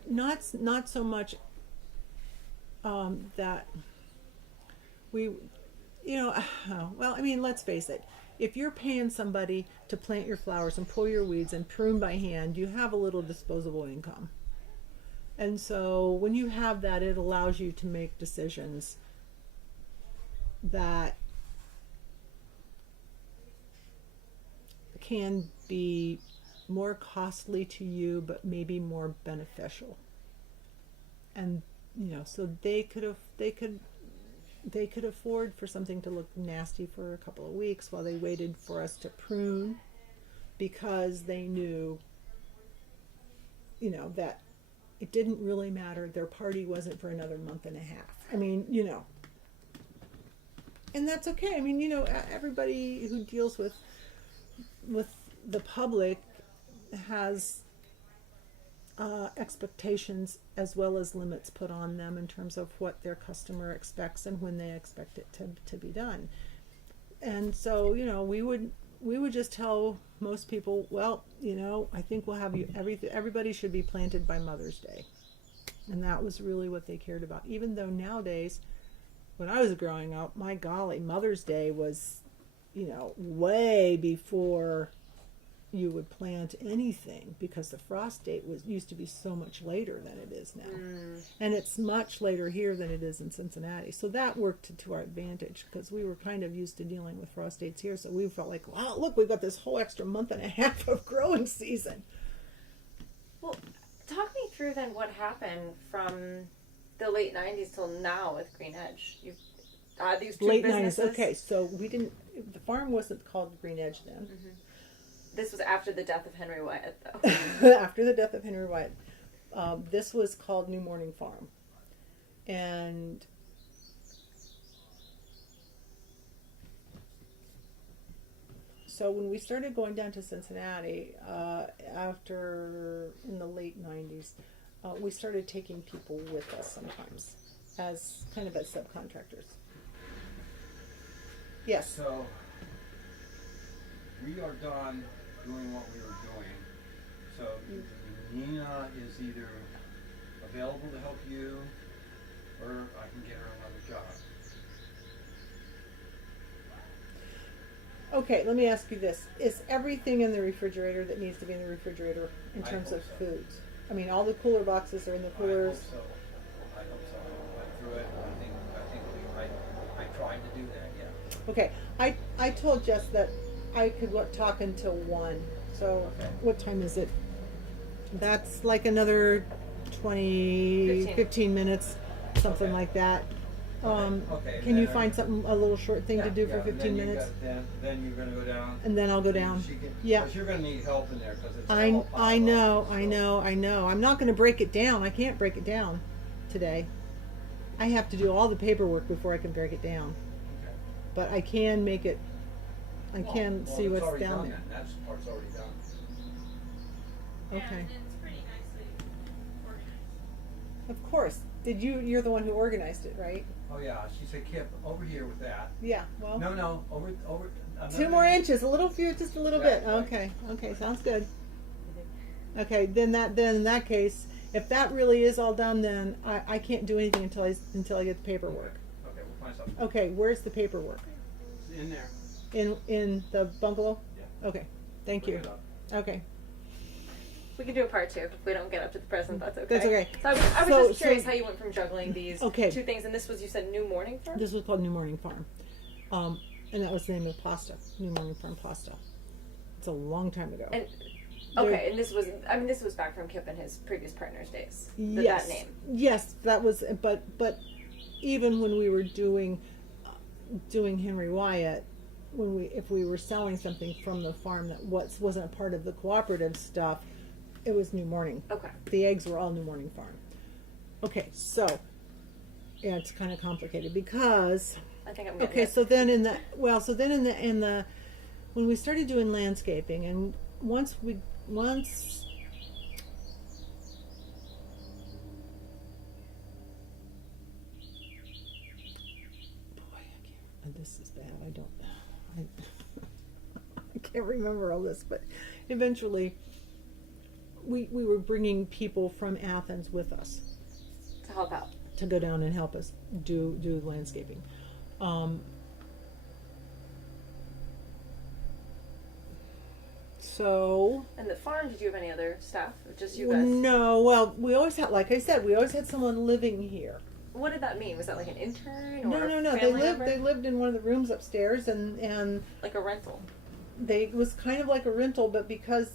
Not so much that we, well, I mean, let's face it. If you're paying somebody to plant your flowers and pull your weeds and prune by hand, you have a little disposable income. And so when you have that, it allows you to make decisions that can be more costly to you, but maybe more beneficial. And so they could afford for something to look nasty for a couple of weeks while they waited for us to prune, because they knew, that it didn't really matter. Their party wasn't for another month and a half. I mean, and that's okay. I mean, everybody who deals with the public has expectations as well as limits put on them in terms of what their customer expects and when they expect it to be done. And so, we would just tell most people, well, I think we'll have you everybody should be planted by Mother's Day. And that was really what they cared about. Even though nowadays, when I was growing up, my golly, Mother's Day was, way before you would plant anything, because the frost date used to be so much later than it is now. And it's much later here than it is in Cincinnati. So that worked to our advantage, because we were kind of used to dealing with frost dates here. So we felt like, wow, look, we've got this whole extra month and a half of growing season. Well, talk me through then what happened from the late 90s till now with Green Edge. You've these two late businesses. 90s. Okay, so the farm wasn't called Green Edge then. Mm-hmm. This was after the death of Henry Wyatt, though. After the death of Henry Wyatt. This was called New Morning Farm. And so when we started going down to Cincinnati, in the late 90s, we started taking people with us sometimes as subcontractors. Yes. So we are done doing what we were doing. So Nina is either available to help you or I can get her another job. Okay, let me ask you this. Is everything in the refrigerator that needs to be in the refrigerator in I terms hope of so. foods? I mean, all the cooler boxes are in the I hope coolers. so. I hope so. I went through it. I think I tried to do that, yeah. Okay, I told Jess that I could talk until 1. So Okay. what time is it? That's like another 20, 15 minutes, something Okay. like that. Okay, Can you then find something, a little short thing to do for 15 minutes? Then you're gonna go down. And then I'll go down. Yeah. Because you're gonna need help in there, because it's I all piled I know, up, I so- know, I know. I'm not going to break it down. I can't break it down today. I have to do all the paperwork before I can break it down. Okay. But I can make it. I can Well, see it's what's already down done there. then. That part's already done. Okay. And it's pretty nicely organized. Of course. You're the one who organized it, right? Oh yeah, she said, Kip, over here with that. Yeah. Well. No, over. 2 more inches, just a little Yeah, bit. right. Okay, sounds good. Okay, then in that case, if that really is all done, then I can't do anything until I get the paperwork. Okay, we'll find something. Okay, where's the paperwork? It's in there. In the bungalow? Yeah. Okay, thank Bring you. it up. Okay. We can do a part 2 if we don't get up to the present. That's okay. That's okay. So I was So- just curious so- how you went from juggling these Okay. 2 things, and this was, you said, New Morning Farm? This was called New Morning Farm. And that was the name of pasta. New Morning Farm pasta. It's a long time ago. And okay, and this was back from Kip and his previous partner's days. Yes. That name. Yes, that was. But even when we were doing Henry Wyatt, if we were selling something from the farm that wasn't a part of the cooperative stuff, it was New Morning. Okay. The eggs were all New Morning Farm. Okay, so yeah, it's kind of complicated because. I think I'm getting Okay, it. so then in the when we started doing landscaping, and once boy, I can't. This is bad. I can't remember all this, but eventually we were bringing people from Athens with us to help out. to go down and help us do landscaping. So And the farm, did you have any other staff? Or just you guys? no, well, we always had, like I said, we always had someone living here. What did that mean? Was that like an intern or No. a They family lived. member? They lived in one of the rooms upstairs, and Like a rental. it was kind of like a rental, but because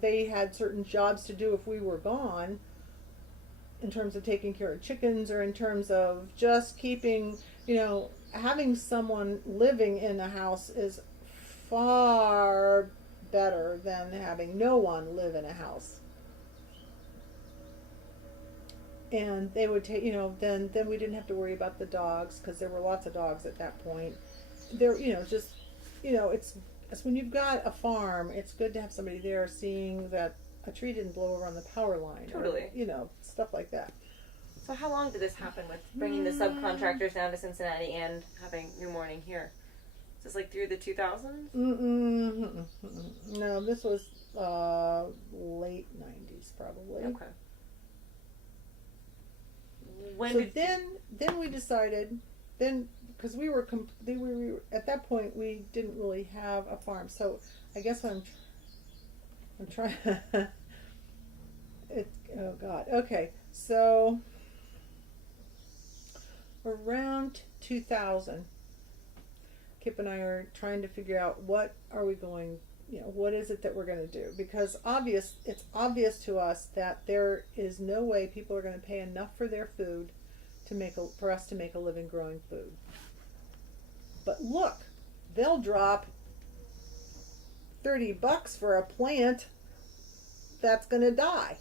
they had certain jobs to do if we were gone, in terms of taking care of chickens or in terms of just keeping, having someone living in a house is far better than having no one live in a house. And they would take, then we didn't have to worry about the dogs because there were lots of dogs at that point. There, it's when you've got a farm, it's good to have somebody there seeing that a tree didn't blow over on the power line. Totally. Or, stuff like that. So how long did this happen with bringing the subcontractors down to Cincinnati and having New Morning here? Is this like through the 2000s? No, this was late 90s probably. Okay. When So did then we decided, because we were at that point we didn't really have a farm. So I guess I'm trying. Oh God. Okay. So around 2000, Kip and I are trying to figure out what is it that we're going to do, because it's obvious to us that there is no way people are going to pay enough for their food for us to make a living growing food. But look, they'll drop $30 for a plant that's going to die.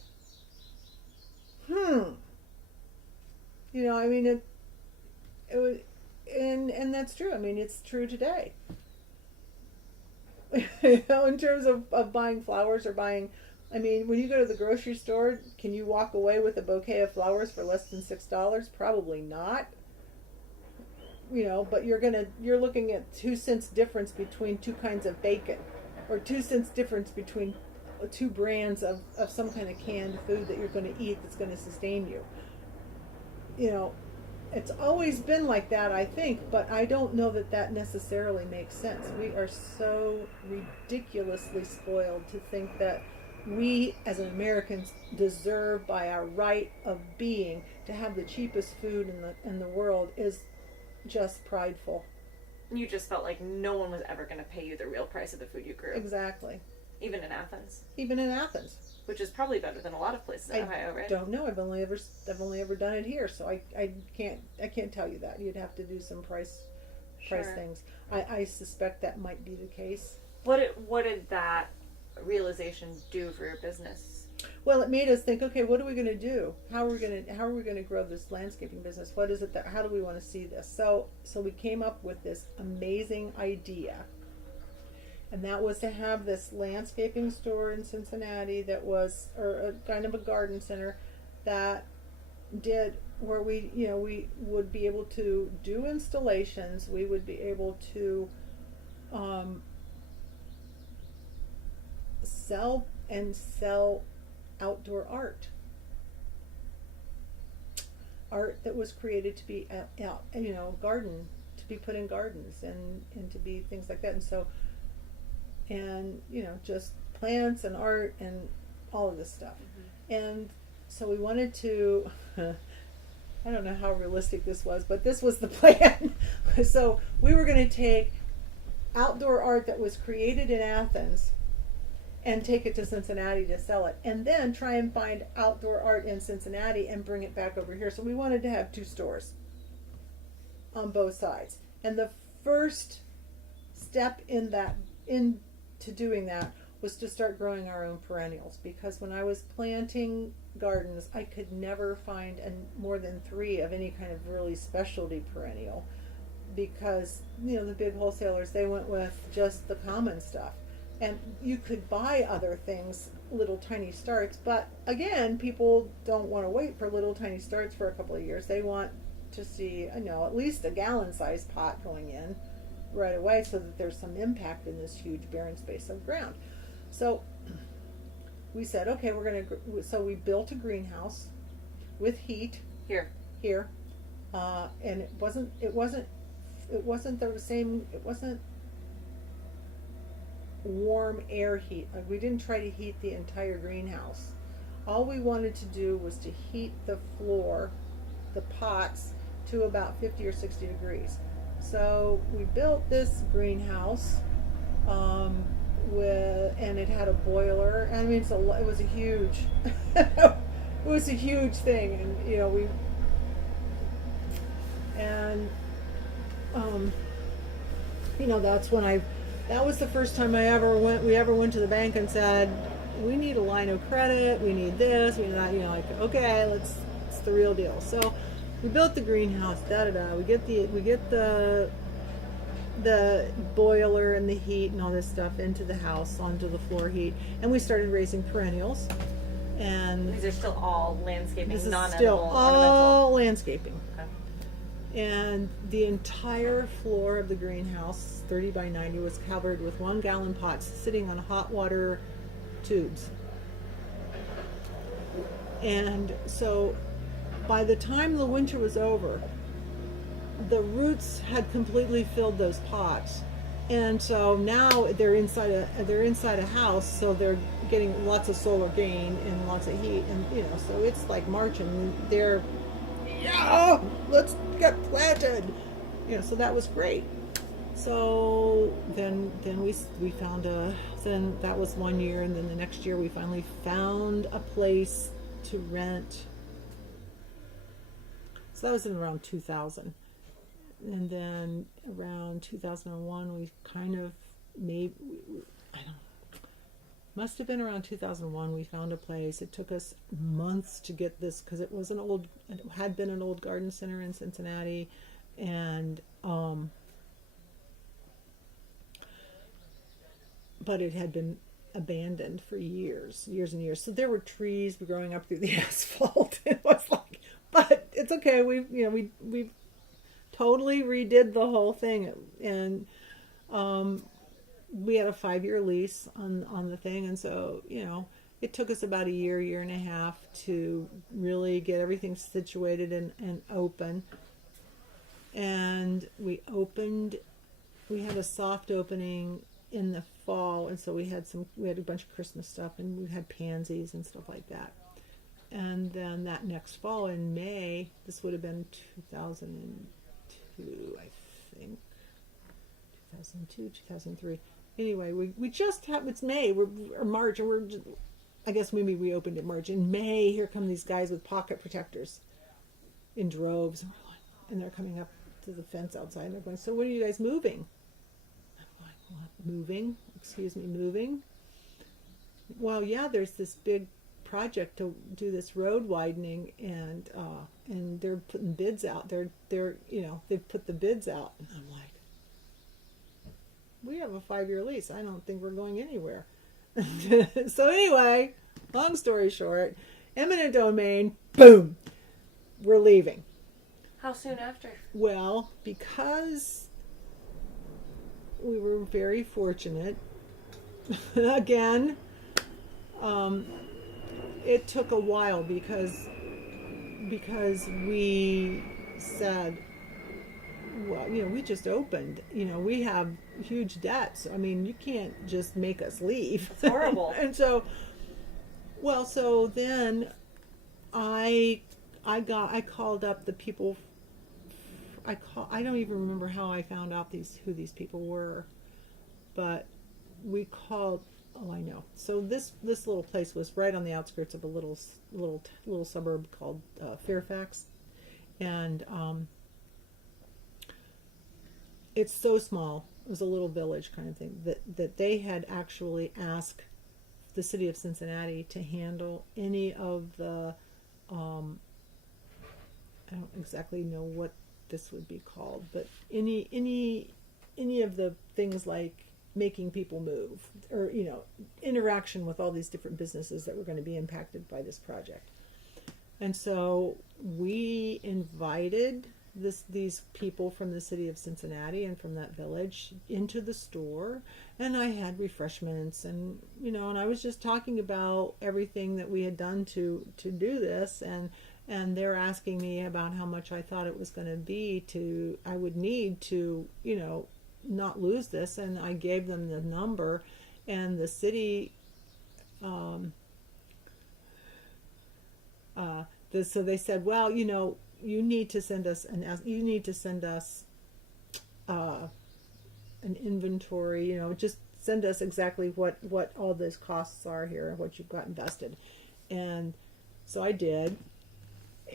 It was, and that's true. I mean, it's true today. In terms of buying flowers or buying, when you go to the grocery store, can you walk away with a bouquet of flowers for less than $6? Probably not. But you're looking at 2 cents difference between 2 kinds of bacon, or 2 cents difference between 2 brands of some kind of canned food that you're going to eat that's going to sustain you. it's always been like that, I think, but I don't know that that necessarily makes sense. We are so ridiculously spoiled to think that we as Americans deserve by our right of being to have the cheapest food in the world is just prideful. You just felt like no one was ever going to pay you the real price of the food you grew. Exactly. Even in Athens. Even in Athens. Which is probably better than a lot of places in Ohio, right? I don't know. I've only ever done it here, so I can't tell you that. You'd have to do some price things. I suspect that might be the case. What did that realization do for your business? Well, it made us think, okay, what are we going to do? How are we going to grow this landscaping business? What is it how do we want to see this? So we came up with this amazing idea. And that was to have this landscaping store in Cincinnati that was, or a kind of a garden center that did, where we would be able to do installations. We would be able to sell outdoor art that was created to be garden, to be put in gardens and to be things like that. And so, and just plants and art and all of this stuff. And so we wanted to I don't know how realistic this was, but this was the plan. So we were going to take outdoor art that was created in Athens and take it to Cincinnati to sell it, and then try and find outdoor art in Cincinnati and bring it back over here. So we wanted to have 2 stores on both sides. And the first step into doing that was to start growing our own perennials, because when I was planting gardens, I could never find more than 3 of any kind of really specialty perennial, because the big wholesalers, they went with just the common stuff. And you could buy other things, little tiny starts, but again, people don't want to wait for little tiny starts for a couple of years. They want to see, at least a gallon-sized pot going in right away, so that there's some impact in this huge barren space of ground. So we said, okay, so we built a greenhouse with heat here, and it wasn't warm air heat. Like, we didn't try to heat the entire greenhouse. All we wanted to do was to heat the floor, the pots, to about 50 or 60 degrees. So we built this greenhouse, and it had a boiler. I mean, it was a huge, it was a huge thing, that was the first time we ever went to the bank and said, we need a line of credit, we need this, we need that, okay, it's the real deal. So we built the greenhouse, we get the boiler and the heat and all this stuff into the house, onto the floor heat, and we started raising perennials. And these are still all landscaping, this is non-edible, still all ornamental. Landscaping. Okay. And the entire floor of the greenhouse, 30 by 90, was covered with 1 gallon pots sitting on hot water tubes. And so by the time the winter was over, the roots had completely filled those pots. And so now they're inside a house, so they're getting lots of solar gain and lots of heat, and so it's like March, and they're, let's get planted, so that was great. So then we found then that was 1 year, and then the next year we finally found a place to rent. So that was in around 2000. And then around 2001, we kind of must have been around 2001, we found a place. It took us months to get this, because it had been an old garden center in Cincinnati, and but it had been abandoned for years and years. So there were trees growing up through the asphalt. It was like, but it's okay. We totally redid the whole thing, and we had a 5-year lease on the thing, and so it took us about a year and a half to really get everything situated and open. and we had a soft opening in the fall, and so we had a bunch of Christmas stuff, and we had pansies and stuff like that. And then that next fall in May, this would have been 2002, I think, 2002, 2003. Anyway, we just have, it's May, or March, and I guess maybe we opened in March. In May, here come these guys with pocket protectors in droves, and they're coming up to the fence outside, and they're going, so when are you guys moving? I'm going, what, moving? Excuse me, moving? Well, yeah, there's this big project to do this road widening, and they're putting bids out. They've put the bids out, and I'm like, we have a 5-year lease. I don't think we're going anywhere. So anyway, long story short, eminent domain, boom, we're leaving. How soon after? Well, because we were very fortunate, again, it took a while because we said, well, we just opened, we have huge debts. I mean, you can't just make us leave. It's horrible. And so then I called up the people. I don't even remember how I found out who these people were, but we called. Oh, I know. So this little place was right on the outskirts of a little suburb called Fairfax, and it's so small. It was a little village kind of thing that they had actually asked the city of Cincinnati to handle any of the I don't exactly know what this would be called, but any of the things like making people move, or interaction with all these different businesses that were going to be impacted by this project. And so we invited these people from the city of Cincinnati and from that village into the store, and I had refreshments, and and I was just talking about everything that we had done to do this, and they're asking me about how much I thought it was going to be I would need to not lose this, and I gave them the number, and the city so they said, well, you need to send us an inventory, just send us exactly what all those costs are here and what you've got invested. And so I did.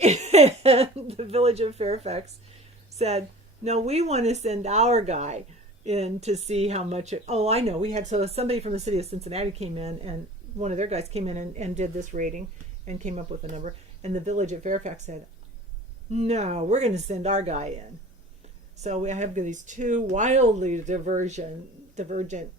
And the village of Fairfax said, no, we want to send our guy in to see how much I know. We had, so somebody from the city of Cincinnati came in, and one of their guys came in and did this rating and came up with a number. And the village of Fairfax said, no, we're going to send our guy in. So we have these two wildly divergent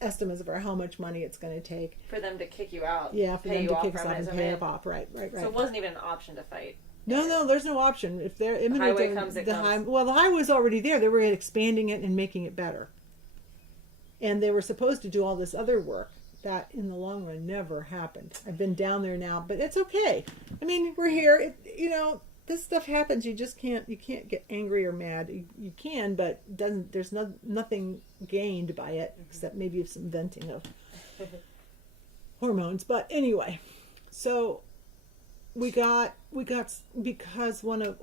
estimates for how much money it's going to take For them to kick you out. for pay them you to off kick us from off it. and pay us off. Right. So it wasn't even an option to fight. No, there's no option. If they're The highway comes, it comes. Well, the highway was already there. They were expanding it and making it better. And they were supposed to do all this other work that in the long run never happened. I've been down there now, but it's okay. I mean, we're here. This stuff happens. You can't get angry or mad. You can, but there's nothing gained by it except maybe some venting of hormones. But anyway, so we got because one of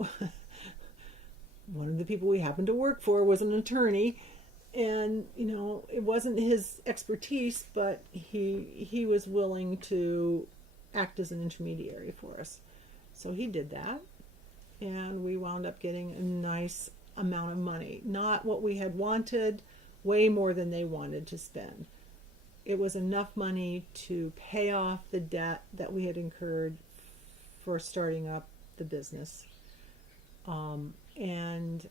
the people we happened to work for was an attorney, and it wasn't his expertise, but he was willing to act as an intermediary for us. So he did that, and we wound up getting a nice amount of money. Not what we had wanted, way more than they wanted to spend. It was enough money to pay off the debt that we had incurred for starting up the business. And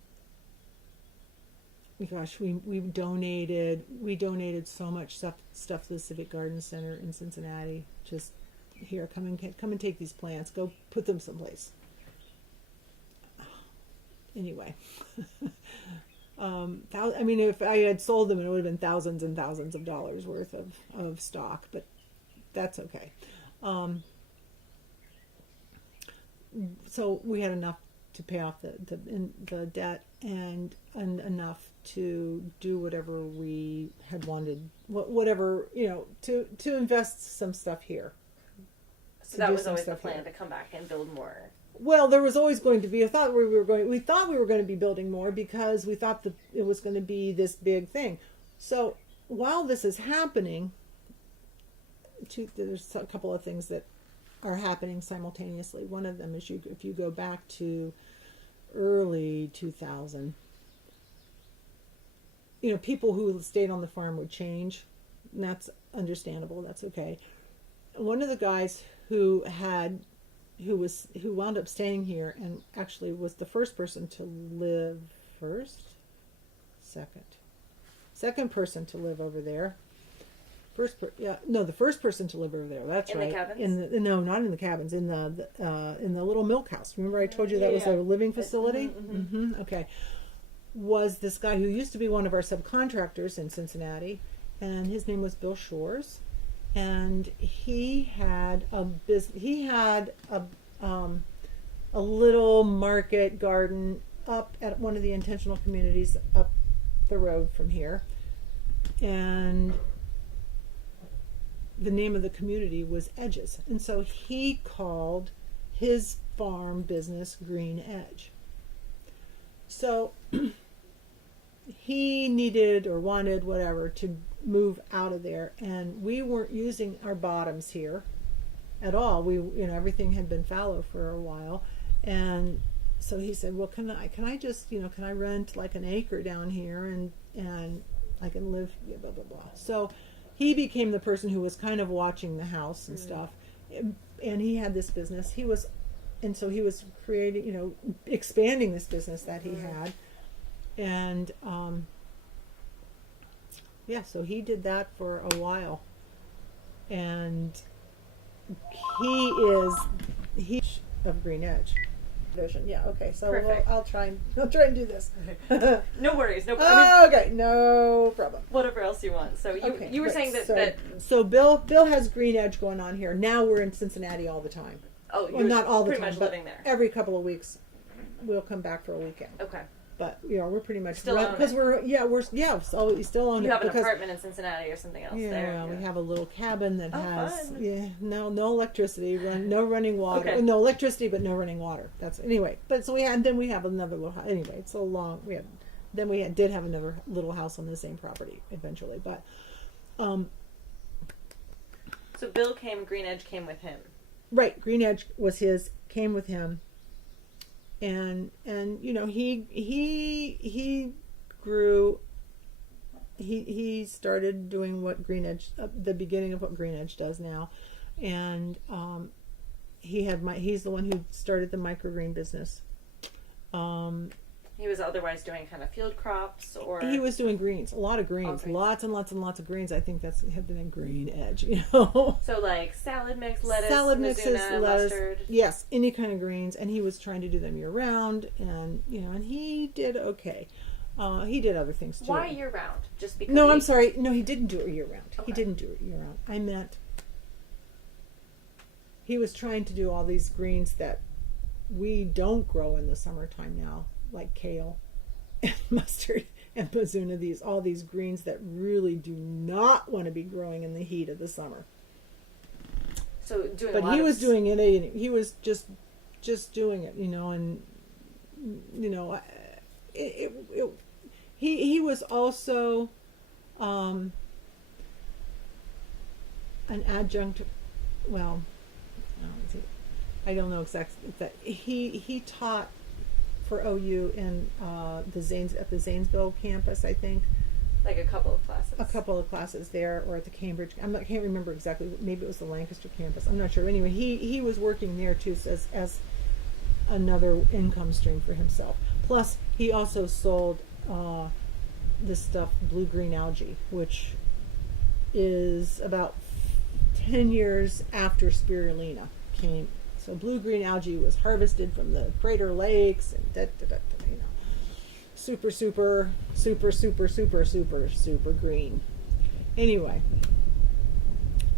gosh, we donated so much stuff to the Civic Garden Center in Cincinnati. Just here, come and take these plants, go put them someplace. Anyway, if I had sold them, it would have been thousands and thousands of dollars worth of stock, but that's okay. So we had enough to pay off the debt and enough to do whatever we had wanted, whatever, to invest some stuff here. So that was always the plan, to come back and build more. Well, there was always going to be. We thought we were going to be building more because we thought that it was going to be this big thing. So while this is happening, there's a couple of things that are happening simultaneously. One of them is if you go back to early 2000, people who stayed on the farm would change, and that's understandable. That's okay. One of the guys who wound up staying here and actually was the first person to live second person to live over there. The first person to live over there. That's right. In the cabins? No, not in the cabins. In the little milk house. Remember I told you that was a living facility? Okay. Was this guy who used to be one of our subcontractors in Cincinnati, and his name was Bill Shores, and he had a business. He had a little market garden up at one of the intentional communities up the road from here, and the name of the community was Edges, and so he called his farm business Green Edge. So he needed or wanted whatever to move out of there, and we weren't using our bottoms here at all. We everything had been fallow for a while, and so he said, well, can I just can I rent like an acre down here and I can live blah blah blah. So he became the person who was kind of watching the house and stuff, and he had this business. He was creating, expanding this business that he had, and so he did that for a while, and he's of Green Edge vision. Yeah. Okay. So I'll try and do this. No worries. No. Okay. No problem. Whatever else you want. So you were saying that. So Bill has Green Edge going on here. Now we're in Cincinnati all the time. Oh, well, not all the time, much but living there. Every couple of weeks, we'll come back for a weekend. Okay. But we're pretty much still because we still own it. You have an apartment in Cincinnati or something else there. Yeah, we have a little cabin that has fun. no electricity, no running water. Okay. No electricity, but no running water. That's anyway. But so we have another little house. Anyway, it's so long. Did have another little house on the same property eventually, but So Green Edge came with him. Right, Green Edge was came with him. And he grew. He started doing what Green Edge, the beginning of what Green Edge does now, and he's the one who started the microgreen business. He was otherwise doing kind of field crops, or he was doing greens, a lot of greens, lots and lots and lots of greens. I think have been a Green Edge, So like salad mix, lettuce, mixes, lettuce, mustard. Yes, any kind of greens, and he was trying to do them year round, and and he did okay. He did other things too. Why year round? Just because? No, I'm sorry. No, he didn't do it year round. Okay. He didn't do it year round. I meant he was trying to do all these greens that we don't grow in the summertime now, like kale and mustard and bazuna, all these greens that really do not want to be growing in the heat of the summer. So doing, but he was doing it. He was just doing it, and he was also an adjunct. Well, I don't know exactly that he taught for OU in at the Zanesville campus, I think. Like a couple of classes. A couple of classes there, or at the Cambridge. I can't remember exactly. Maybe it was the Lancaster campus. I'm not sure. Anyway, he was working there too as another income stream for himself. Plus, he also sold this stuff, blue-green algae, which is about 10 years after spirulina came. So blue-green algae was harvested from the crater lakes and super green. Anyway,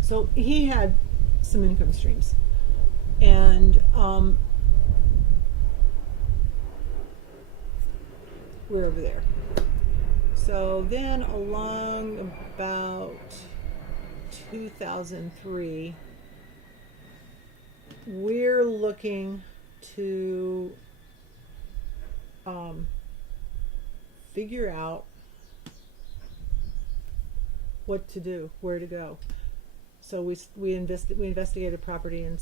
so he had some income streams, and we're over there. So then along about 2003, we're looking to figure out what to do, where to go. So we investigated property in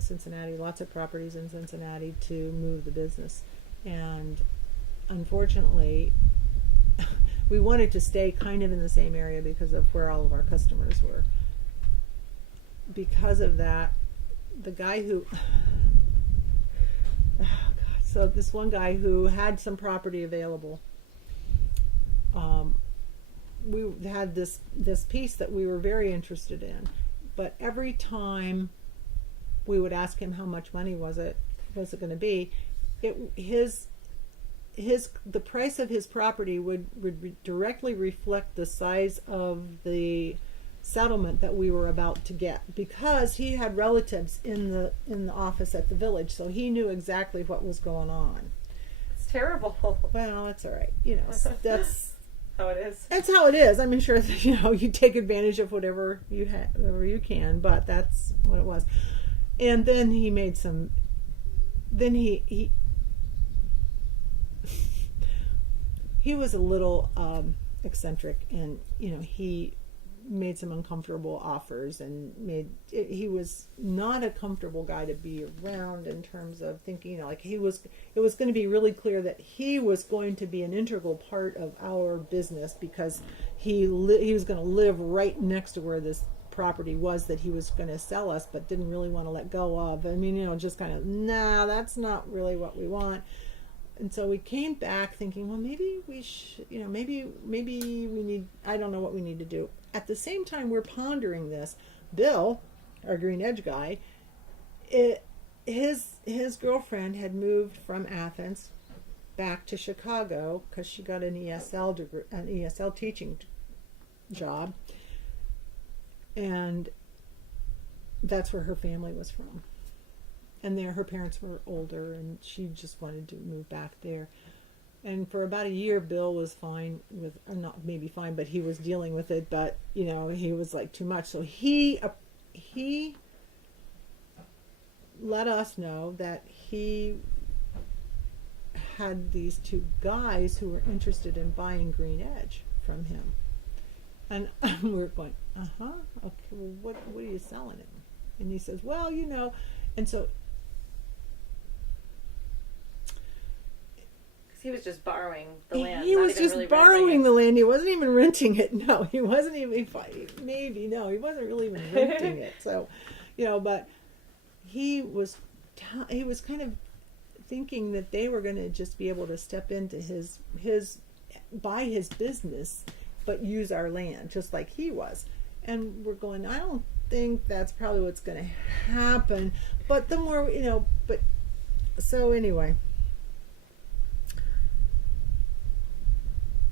Cincinnati, lots of properties in Cincinnati to move the business, and unfortunately, we wanted to stay kind of in the same area because of where all of our customers were. Because of that, the guy who, so this one guy who had some property available, we had this piece that we were very interested in, but every time we would ask him how much money was it going to be, the price of his property would directly reflect the size of the settlement that we were about to get, because he had relatives in the office at the village, so he knew exactly what was going on. It's terrible. Well, it's all right, that's how it is. That's how it is. I mean, sure, you take advantage of whatever you can, but that's what it was. And then he made some. Then he was a little eccentric, and he made some uncomfortable offers, and he was not a comfortable guy to be around in terms of thinking, like it was going to be really clear that he was going to be an integral part of our business, because he was going to live right next to where this property was that he was going to sell us, but didn't really want to let go of. I mean, just kind of, nah, that's not really what we want. And so we came back thinking, well, maybe we should, maybe we need, I don't know what we need to do. At the same time we're pondering this, Bill, our Green Edge guy, his girlfriend had moved from Athens back to Chicago because she got an ESL teaching job, and that's where her family was from. And her parents were older, and she just wanted to move back there. And for about a year, Bill was fine with, or not maybe fine, but he was dealing with it. But he was like too much. So he let us know that he had these two guys who were interested in buying Green Edge from him. And we were going, okay, well, what are you selling him? And he says, well, and so. He was just borrowing the land. He was just really borrowing the land. He wasn't even renting it. No, he wasn't even. Maybe no, he wasn't really even renting it. So, but he was kind of thinking that they were going to just be able to step into buy his business, but use our land just like he was. And we're going, I don't think that's probably what's going to happen. But the more so anyway.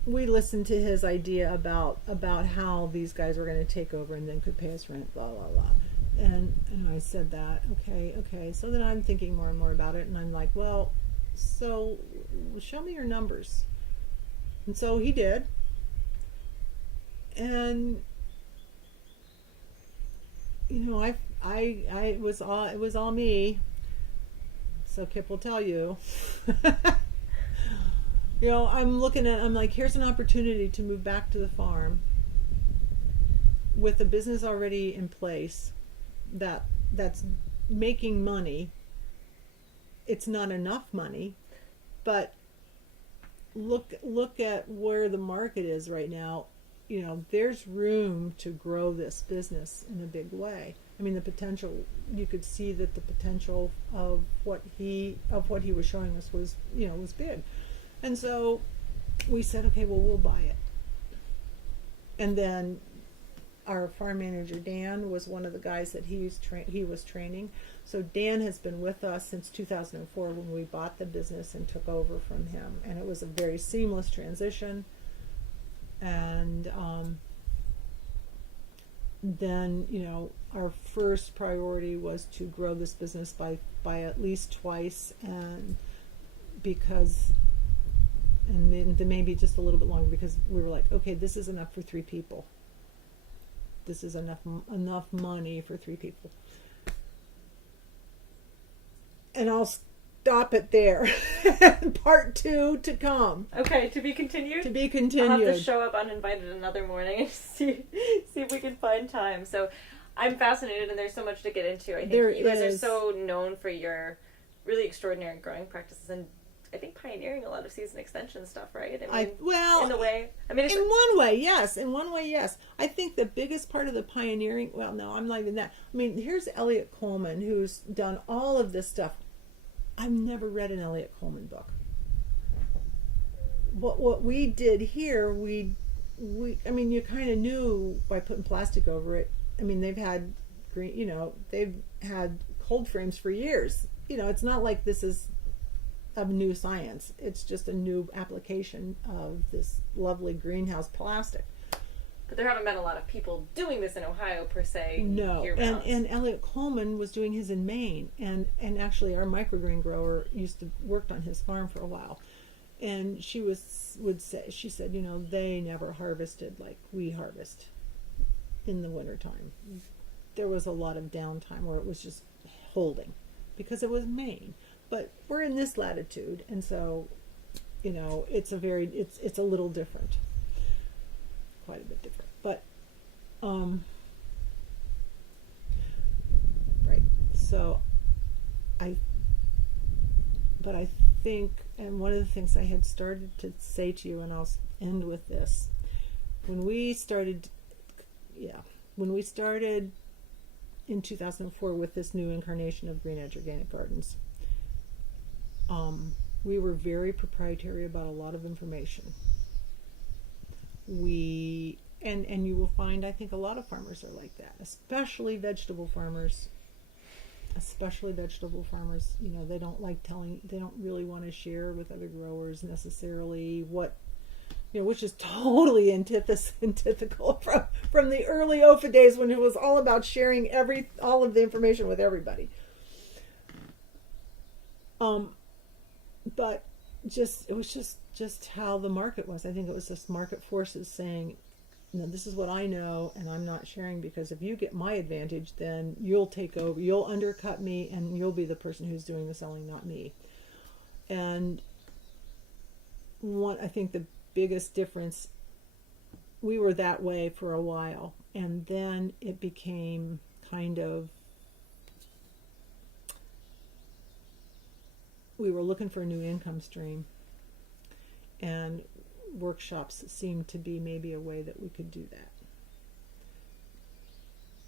We listened to his idea about how these guys were going to take over and then could pay us rent, blah, blah, blah. And I said that, okay. So then I'm thinking more and more about it, and I'm like, well, so show me your numbers. And so he did. And, it was all me. So Kip will tell you. I'm like, here's an opportunity to move back to the farm with a business already in place that's making money. It's not enough money, but look at where the market is right now. There's room to grow this business in a big way. I mean, the potential, you could see that the potential of what he was showing us was big. And so we said, okay, well, we'll buy it. And then our farm manager, Dan, was one of the guys that he was training. So Dan has been with us since 2004 when we bought the business and took over from him. And it was a very seamless transition. And then, our first priority was to grow this business by at least twice, and because and then maybe just a little bit longer, because we were like, okay, this is enough for 3 people. This is enough money for 3 people. And I'll stop it there. Part 2 to come. Okay, to be continued. To be I'll continued. have to show up uninvited another morning and see if we can find time. So I'm fascinated, and there's so much to get into. I think you guys are so known for your really extraordinary growing practices, and I think pioneering a lot of season extension stuff, right? I mean, in a way. I mean, in one way, yes. In one way, yes. I think the biggest part of the pioneering, well, no, I'm not even that. I mean, here's Elliot Coleman, who's done all of this stuff. I've never read an Elliot Coleman book. What we did here, we I mean, you kind of knew by putting plastic over it. I mean, they've had they've had cold frames for years. It's not like this is of new science. It's just a new application of this lovely greenhouse plastic. But there haven't been a lot of people doing this in Ohio per se. No, year-round. and Elliot Coleman was doing his in Maine, and actually our microgreen grower worked on his farm for a while, and she said they never harvested like we harvest in the wintertime. There was a lot of downtime where it was just holding because it was Maine. But we're in this latitude, and so, it's a little different, quite a bit different. But, right. So, I think, and one of the things I had started to say to you, and I'll end with this, when we started in 2004 with this new incarnation of Green Edge Organic Gardens. We were very proprietary about a lot of information. And you will find, I think, a lot of farmers are like that, especially vegetable farmers. They don't like they don't really want to share with other growers necessarily which is totally antithetical from the early OFA days when it was all about sharing all of the information with everybody. But it was just how the market was. I think it was just market forces saying, this is what I know, and I'm not sharing, because if you get my advantage, then you'll take over, you'll undercut me, and you'll be the person who's doing the selling, not me. And I think the biggest difference, we were that way for a while, and then it became kind of, we were looking for a new income stream, and workshops seemed to be maybe a way that we could do that,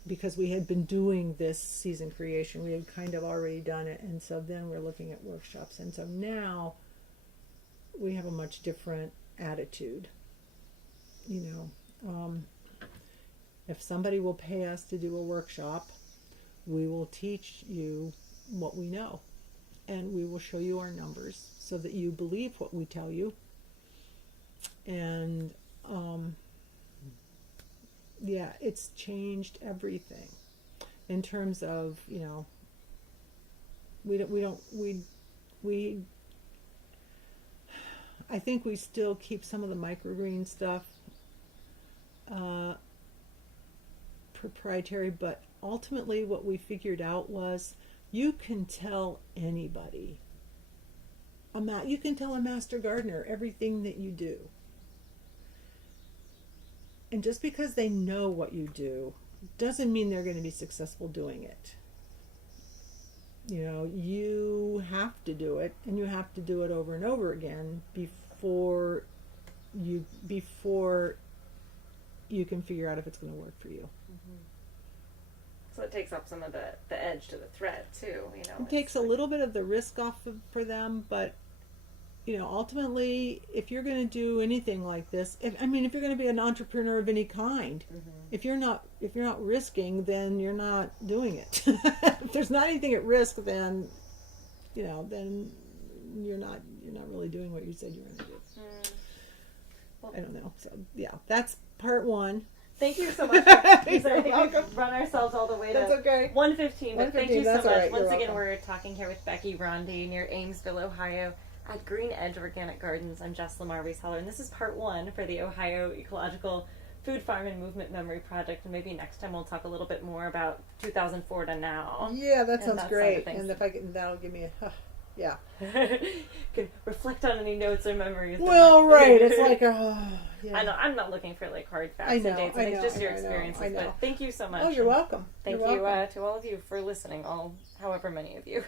because we had been doing this season creation, we had kind of already done it, and so then we're looking at workshops, and so now we have a much different attitude. If somebody will pay us to do a workshop, we will teach you what we know, and we will show you our numbers so that you believe what we tell you. And it's changed everything in terms of I think we still keep some of the microgreen stuff proprietary, but ultimately what we figured out was you can tell anybody, you can tell a master gardener everything that you do. And just because they know what you do doesn't mean they're going to be successful doing it. You have to do it, and you have to do it over and over again before you can figure out if it's going to work for you. Mm-hmm. So it takes up some of the edge to the thread too. It takes a little bit of the risk off for them, but ultimately, if you're going to do anything like this, if you're going to be an entrepreneur of any kind, mm-hmm. if you're not risking, then you're not doing it. If there's not anything at risk, then then you're not really doing what you said you were going to do. Well, I don't know. So that's part 1. Thank you so much. I think we've run ourselves all the way to 1:15. But thank you so much. Right. Once again, we're talking here with Becky Rondy near Amesville, Ohio. at Green Edge Organic Gardens. I'm Jess Lamar Reece Holler, and this is part 1 for the Ohio Ecological Food, Farm, and Movement Memory Project. And maybe next time we'll talk a little bit more about 2004 to now. Yeah, that and sounds that side of great. things. And if I can, that'll give me a, yeah. Can reflect on any notes or memories. Well, right. It's like, oh, yeah. I know, I'm not looking for like hard facts I know, and dates. I It's know, just I your know, experiences. I know. But thank you so much. Oh, you're welcome. Thank You're you welcome. to all of you for listening, however many of you.